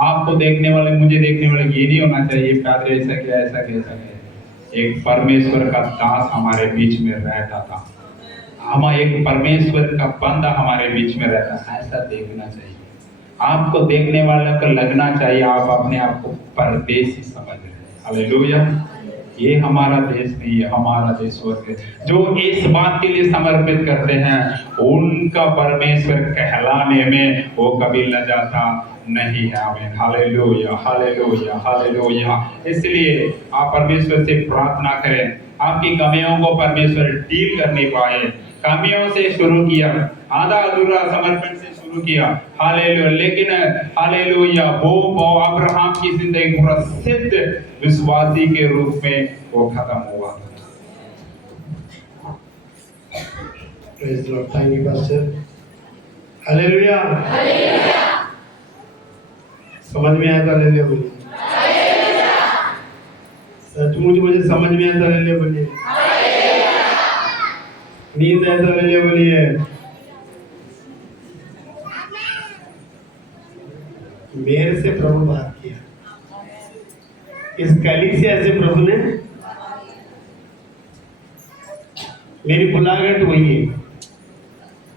आपको देखने वाले, मुझे देखने वाले ये नहीं होना चाहिए पादरी ऐसा क्या, ऐसा कैसा है। एक परमेश्वर का दास हमारे बीच में रहता था, हम एक परमेश्वर का बंदा हमारे बीच में रहता है, ऐसा देखना चाहिए। आपको देखने वाले को लगना चाहिए आप अपने आप को परदेशी समझ रहे हैं। हालेलुया। ये हमारा देश नहीं है, हमारा देश स्वर्ग है। जो इस बात के लिए समर्पित करते हैं, उनका परमेश्वर कहलाने में वो कभी लजाता नहीं है। आमीन, हालेलुया, हालेलुया, हालेलुया। इसलिए आप परमेश्वर से प्रार्थना करें, आपकी कमियों को परमेश्वर डील करने पाए। कमियों से शुरू किया, आधा अधूरा समर्पण से शुरू किया, हालेलुया, लेकिन हालेलुया वो अब्राहम की जिंदगी पूरा सिद्ध विश्वासी के रूप में वो खत्म हुआ। Praise Lord, thank you pastor. Hallelujah, hallelujah. समझ में आया था, हालेलुया बोलिए। हालेलुया। सचमुच मुझे समझ में आया था, हालेलुया बोलिए। हालेलुया। नींद आया था, हालेलुया बोलिए। मेरे से प्रभु बात किया, इस कलीसिया से प्रभु ने मेरी बुलाहट वही है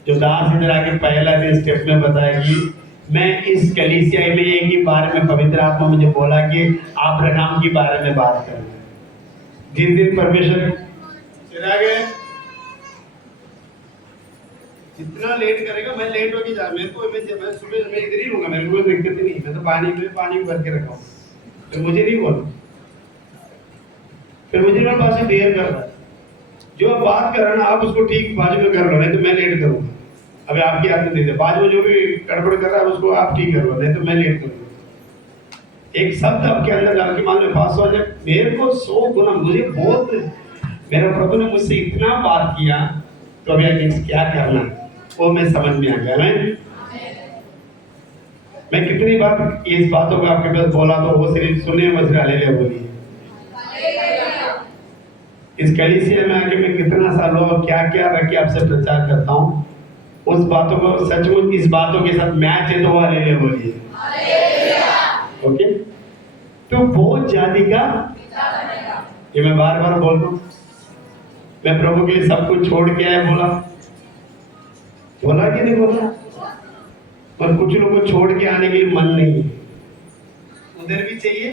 जो दास इधर आके पहला दिन स्टेप में बताया कि मैं इस कलीसिया में एक ही बारे में पवित्र आत्मा मुझे बोला कि अब्राहम के बारे में बात करना। जिस दिन परमेश्वर चला गए, जितना लेट करेगा मैं लेट होके जा, मेरे को मैं सुबह मैं इधर ही रहूंगा, मेरे को कोई दिक्कत नहीं, मैं तो पानी भर के रखा हूँ, फिर मुझे नहीं बोला, फिर मुझे मेरे पास देर कर रहा है। जो आप बात कर रहे हैं ना आप उसको ठीक बाजू में कर लो, नहीं तो मैं लेट करूंगा। अभी आपकी आदत नहीं है, बाजू में जो भी गड़बड़ कर रहा है उसको आप ठीक करो, नहीं तो मैं लेट करूंगा। एक शब्द आपके अंदर डाल के मान लो पास हो जाए, मेरे को 100 गुना मुझे बहुत, मेरा प्रभु ने मुझसे इतना बात किया, तो अभी आगे क्या करना वो मैं समझ में आ गया। मैं कितनी बार इस बातों को आपके पास बोला तो वो सिर्फ सुने मजरा ले बोली। इस कलीसिया में आके मैं कितना साल हुआ क्या क्या रख के आपसे प्रचार करता हूँ, उस बातों को सचमुच इस बातों के साथ मैच है तो वो ले बोलिए। ओके, तो बहुत जाति का ये मैं बार बार बोलता हूँ, मैं प्रभु के लिए सब कुछ छोड़ के आया, बोला कि नहीं बोला, पर कुछ लोगों को छोड़ के आने के लिए मन नहीं है, उधर भी चाहिए।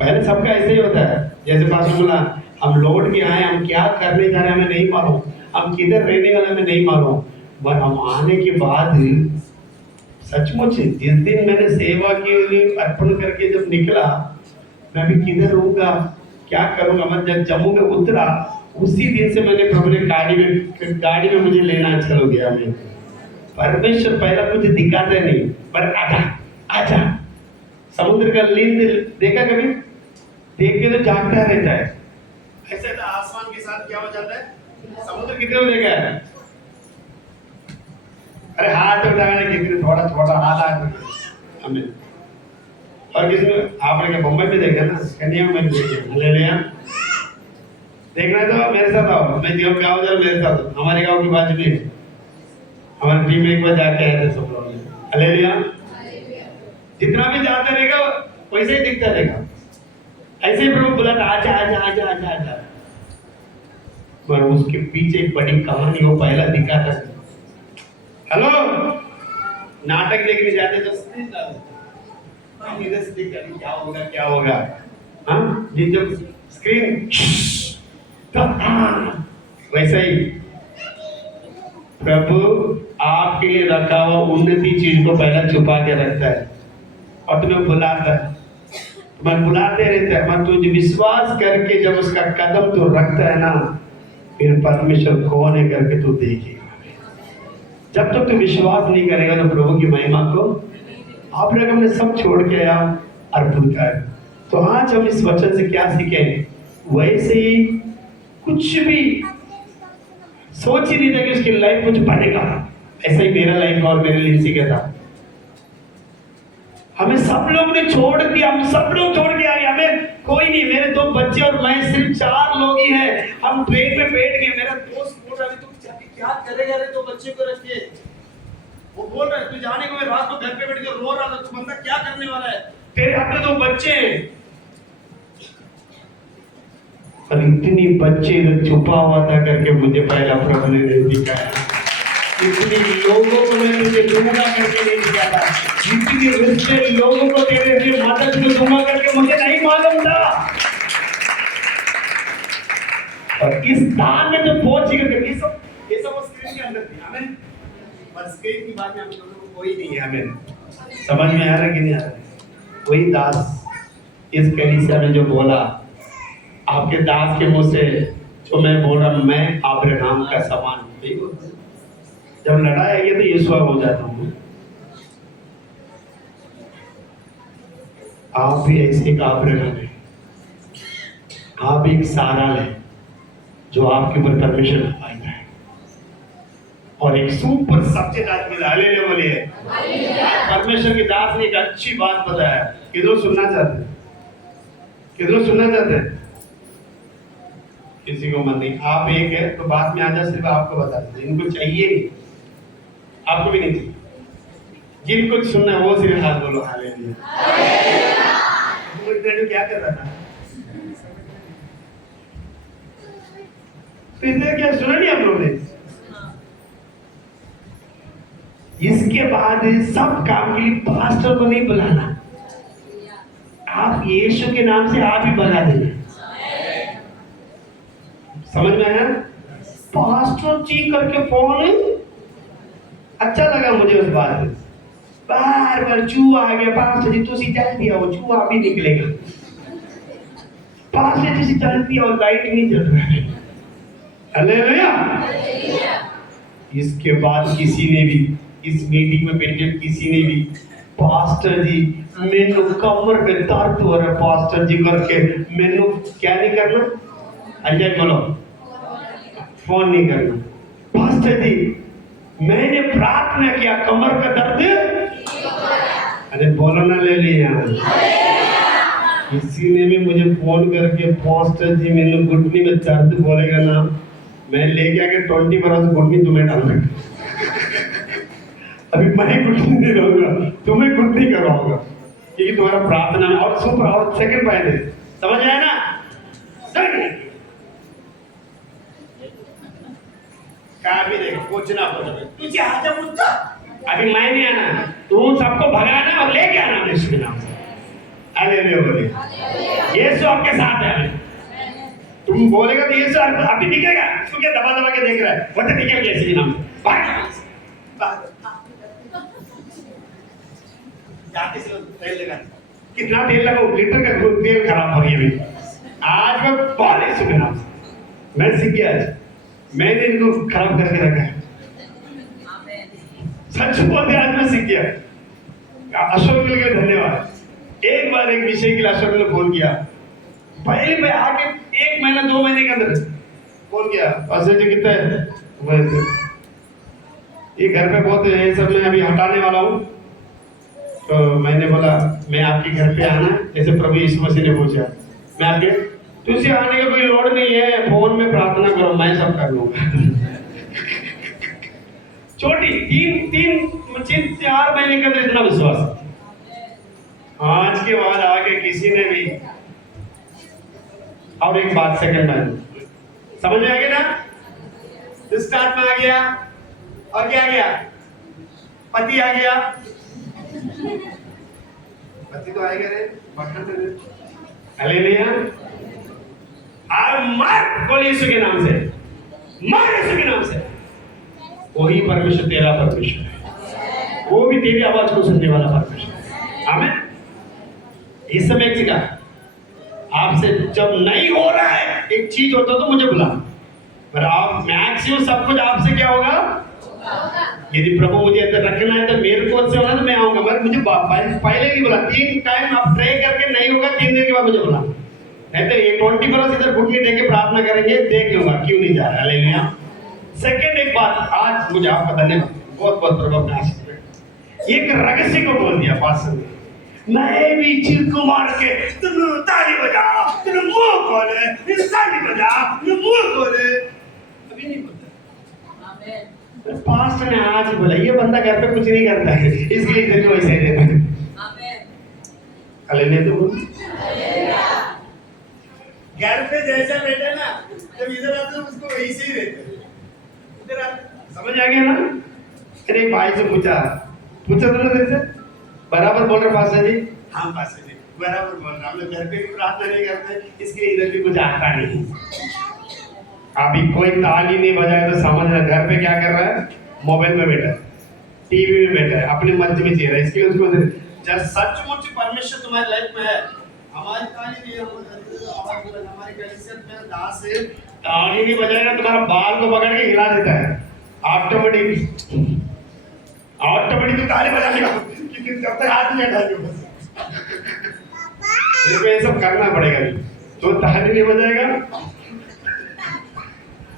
पहले सबका ऐसे ही होता है, जैसे पास बोला हम लौट के आए, हम क्या करने जा रहे हैं हमें नहीं मालूम, हम किधर रहने वाले हमें नहीं मालूम, पर हम आने के बाद सचमुच जिस दिन मैंने सेवा के लिए अर्पण करके जब निकला, मैं भी किधर रहूंगा क्या करूंगा, मैं जब जम्मू में उतरा उसी दिन से मैंने प्रभु ने गाड़ी में मुझे लेना चल गया। मैं परमेश्वर पहला कुछ दिखाते नहीं, पर आजा आजा, समुद्र का नींद देखा कभी, देख के तो जागता रहता है, ऐसे तो आसमान के साथ क्या हो जाता है, समुद्र कितने में देखा है, अरे हाथ उठाने कितने थोड़ा छोटा हाथ हमें, और किसमें आपने बम्बई में देखा ना, कन्याकुमारी में देखा, हालेलुया। देखना तो मेरे साथ आओ, मैं देव गाँव जा मेरे साथ, हमारे गांव की बाजू में हमारी टीम एक बार जाके आए थे सब लोग, हालेलुया। जितना भी जाता रहेगा वैसे ही दिखता रहेगा, ऐसे ही प्रभु बुलाता आजा आजा आजा आजा आजा, पर उसके पीछे एक बड़ी कहानी वो पहला दिखाता है। हेलो, नाटक देखने जाते तो हम इधर से देखते क्या होगा क्या होगा, हाँ जी, जब स्क्रीन तो वैसा ही प्रभु आपके लिए रखा हुआ उन्नति चीज को पहला छुपा के रखता है और तुम्हें बुलाता है, तुम्हें बुलाते रहता है, मगर तुझे विश्वास करके जब उसका कदम तो रखता है ना, फिर परमेश्वर कौन है करके तू देखेगा। जब तक तू विश्वास नहीं करेगा तो प्रभु की महिमा को आप लोग हमने सब छोड़ के आया अर्पण कर। तो आज हम इस वचन से क्या सीखें, वैसे ही कुछ भी सोच ही नहीं था कि उसकी लाइफ कुछ बनेगा, ऐसा ही मेरा लाइफ और मेरे लिए सीखा था। हमें सब लोग ने छोड़ दिया, हम सब लोग छोड़ के आए, हमें कोई नहीं, मेरे 2 बच्चे और मैं सिर्फ 4 लोग ही हैं। हम ट्रेन में बैठ गए, मेरा दोस्त बोल रहा है तुम क्या करेगा रे 2 बच्चे को रख के, वो बोल रहा है तू जाने को, मैं रात को घर पे बैठ के रो रहा था, तू बंदा क्या करने वाला है, तेरे अपने 2 बच्चे हैं। और इतनी बच्चे इधर छुपा हुआ था करके मुझे पहला प्रभु ने नहीं दिखाया, इतने लोगों को मैं तुझे दूंगा करके नहीं दिया था, जितने रिश्ते लोगों को तेरे लिए मदद में दूंगा करके मुझे नहीं मालूम था। और इस स्थान में जो पहुंच गए, ये सब स्क्रीन के अंदर थी, हमें पर स्क्रीन की बात में हम लोगों को कोई नहीं है, हमें समझ में आ रहा कि नहीं आ रहा। वही दास इस कलीसिया में जो बोला, आपके दास के मुंह से जो मैं बोल रहा हूं, मैं अब्राहम का समान हूं। जब लड़ाई आई है तो यीशु हो जाता हूं, आप भी ऐसे का अब्राहम है, आप एक सारा है जो आपके ऊपर परमेश्वर आएगा है, और एक सुपर सब्जेक्ट आज मिला, हालेलुया बोलिए। परमेश्वर के दास ने एक अच्छी बात बताया, किधर सुनना चाहते हैं, किधर सुनना चाहते हैं, किसी को मन नहीं, आप एक है तो बाद में आजा, सिर्फ आपको बता देते, इनको चाहिए नहीं, आपको भी नहीं चाहिए, जिनको सुनना है वो सिर्फ हाथ बोलो हालेलुया। क्या कर रहा था, तो इसने क्या सुना नहीं आप लोगों ने? इसके बाद सब काम के लिए पास्टर को नहीं बुलाना, आप यीशु के नाम से आप ही बुला देना। समझ में आया? पास्टर जी करके फोन, अच्छा लगा मुझे उस बात में। बार बार चूहा आ गया, पास्टर जी तुसी चल दिया, वो चूहा भी निकलेगा। पास्टर तुसी चल दिया और लाइट नहीं जल रहा है। हालेलुया। इसके बाद किसी ने भी इस मीटिंग में बैठे किसी ने भी पास्टर जी मेनू कमर पे दर्द हो रहा है पास्टर जी करके मेनू क्या नहीं करना, अजय बोलो, फोन नहीं करना। पास्टर जी मैंने प्रार्थना किया कमर का दर्द, अरे बोलो ना ले लिया। किसी ने भी मुझे फोन करके पास्टर जी मेनू घुटनी में दर्द बोलेगा ना, मैं लेके आके 20 बरस घुटनी तुम्हें डाल दूंगा। अभी मैं घुटनी नहीं रहूंगा, तुम्हें घुटनी करवाऊंगा, क्योंकि तुम्हारा प्रार्थना में और सुपर और सेकंड पॉइंट है, समझ आया ना? क्या भी देख पूछना पड़ेगा तुझे आज मुझसे, अभी मैं नहीं आना, तुम सबको भगाना और लेके आना यीशु के नाम से। हालेलुया बोले, यीशु आपके साथ है। तुम बोलेगा तो यीशु अभी दिखेगा, तू क्या दबा दबा के देख रहा है, वो तो दिखेगा यीशु के नाम से। भाग जाते से तेल लगा, कितना तेल लगा, लीटर का तेल खराब हो गया। अभी आज मैं बहुत यीशु के नाम से मैं सीख गया, आज मैंने इनको खराब करके रखा है। सच बोलते आज मैं सीख गया। अशोक के लिए धन्यवाद। एक बार एक विषय के लिए अशोक ने फोन किया, पहले मैं आके 1 महीना 2 महीने के अंदर फोन किया, पैसे जो कितना है ये घर पे बहुत ये सब मैं अभी हटाने वाला हूँ, तो मैंने बोला मैं आपके घर पे आना, जैसे प्रभु यीशु मसीह ने पूछा, मैं आपके तुझे आने का कोई लोड नहीं है, फोन में प्रार्थना करो मैं सब कर लूंगा। छोटी 3-4 महीने के अंदर इतना विश्वास। आज के बाद आगे किसी ने भी, और एक बात सेकंड में समझ में आ गया ना, स्टार्ट में आ गया, और क्या आ गया, पति आ गया, पति तो आएगा रे, हालेलुया। मर बोल यीशु के नाम से, मर यीशु के नाम से। वही परमेश्वर तेरा परमेश्वर है, वो भी तेरी आवाज को सुनने वाला परमेश्वर है। आमीन। इस समय एक सिखा आपसे, जब नहीं हो रहा है एक चीज होता तो मुझे बुला, पर आप मैक्सिमम सब कुछ आपसे क्या होगा, यदि प्रभु मुझे अंदर रखना है तो मेरे को से होना तो मैं आऊंगा, मगर मुझे पहले ही बोला 3 टाइम आप प्रे करके नहीं होगा 3 दिन के बाद मुझे बोला, नहीं तो ये 20 बरस इधर घुटने देके प्रार्थना करेंगे, देख लूंगा क्यों नहीं जा रहा। हालेलुया। सेकंड एक बात, आज मुझे आपका धन्यवाद, बहुत बहुत प्रभु ने आशीष, एक रहस्य को बोल दिया पास्टर ने, मैं भी चिल्को मार के तुम ताली बजा, तुम मुंह खोले, ताली बजा, तुम मुंह खोले, अभी नहीं बोलता। आमीन। पास्टर ने आज बोला ये बंदा घर पे कुछ नहीं करता है, इसलिए इधर को वैसे देता है। आमीन। हालेलुया। तो घर पे जैसा बैठा ना, जब इधर आते हैं उसको वैसे ही रहते हैं, इधर आते, समझ आ गया ना? अरे भाई से पूछा तो ना जैसे बराबर बोल रहे पास्टर जी, हाँ पास्टर जी बराबर बोल रहा, हम लोग घर पे भी प्रार्थना नहीं करते, इसलिए इधर भी कुछ आता नहीं। अभी कोई ताली नहीं बजाए तो समझना घर पे क्या कर रहा है, मोबाइल में बैठा है, टीवी में बैठा है, अपनी मर्जी में जी रहा है, इसलिए उसको जब सचमुच परमेश्वर तुम्हारी लाइफ में है, हमारी ताली नहीं हमारी कलीसियत में दास है, ताली नहीं बजाएगा तुम्हारा बाल को पकड़ के हिला देता है, ऑटोमेटिक तो ताली बजाएगा, क्योंकि जब तक हाथ नहीं हटाएगा बस ये सब करना पड़ेगा, तो ताली नहीं बजाएगा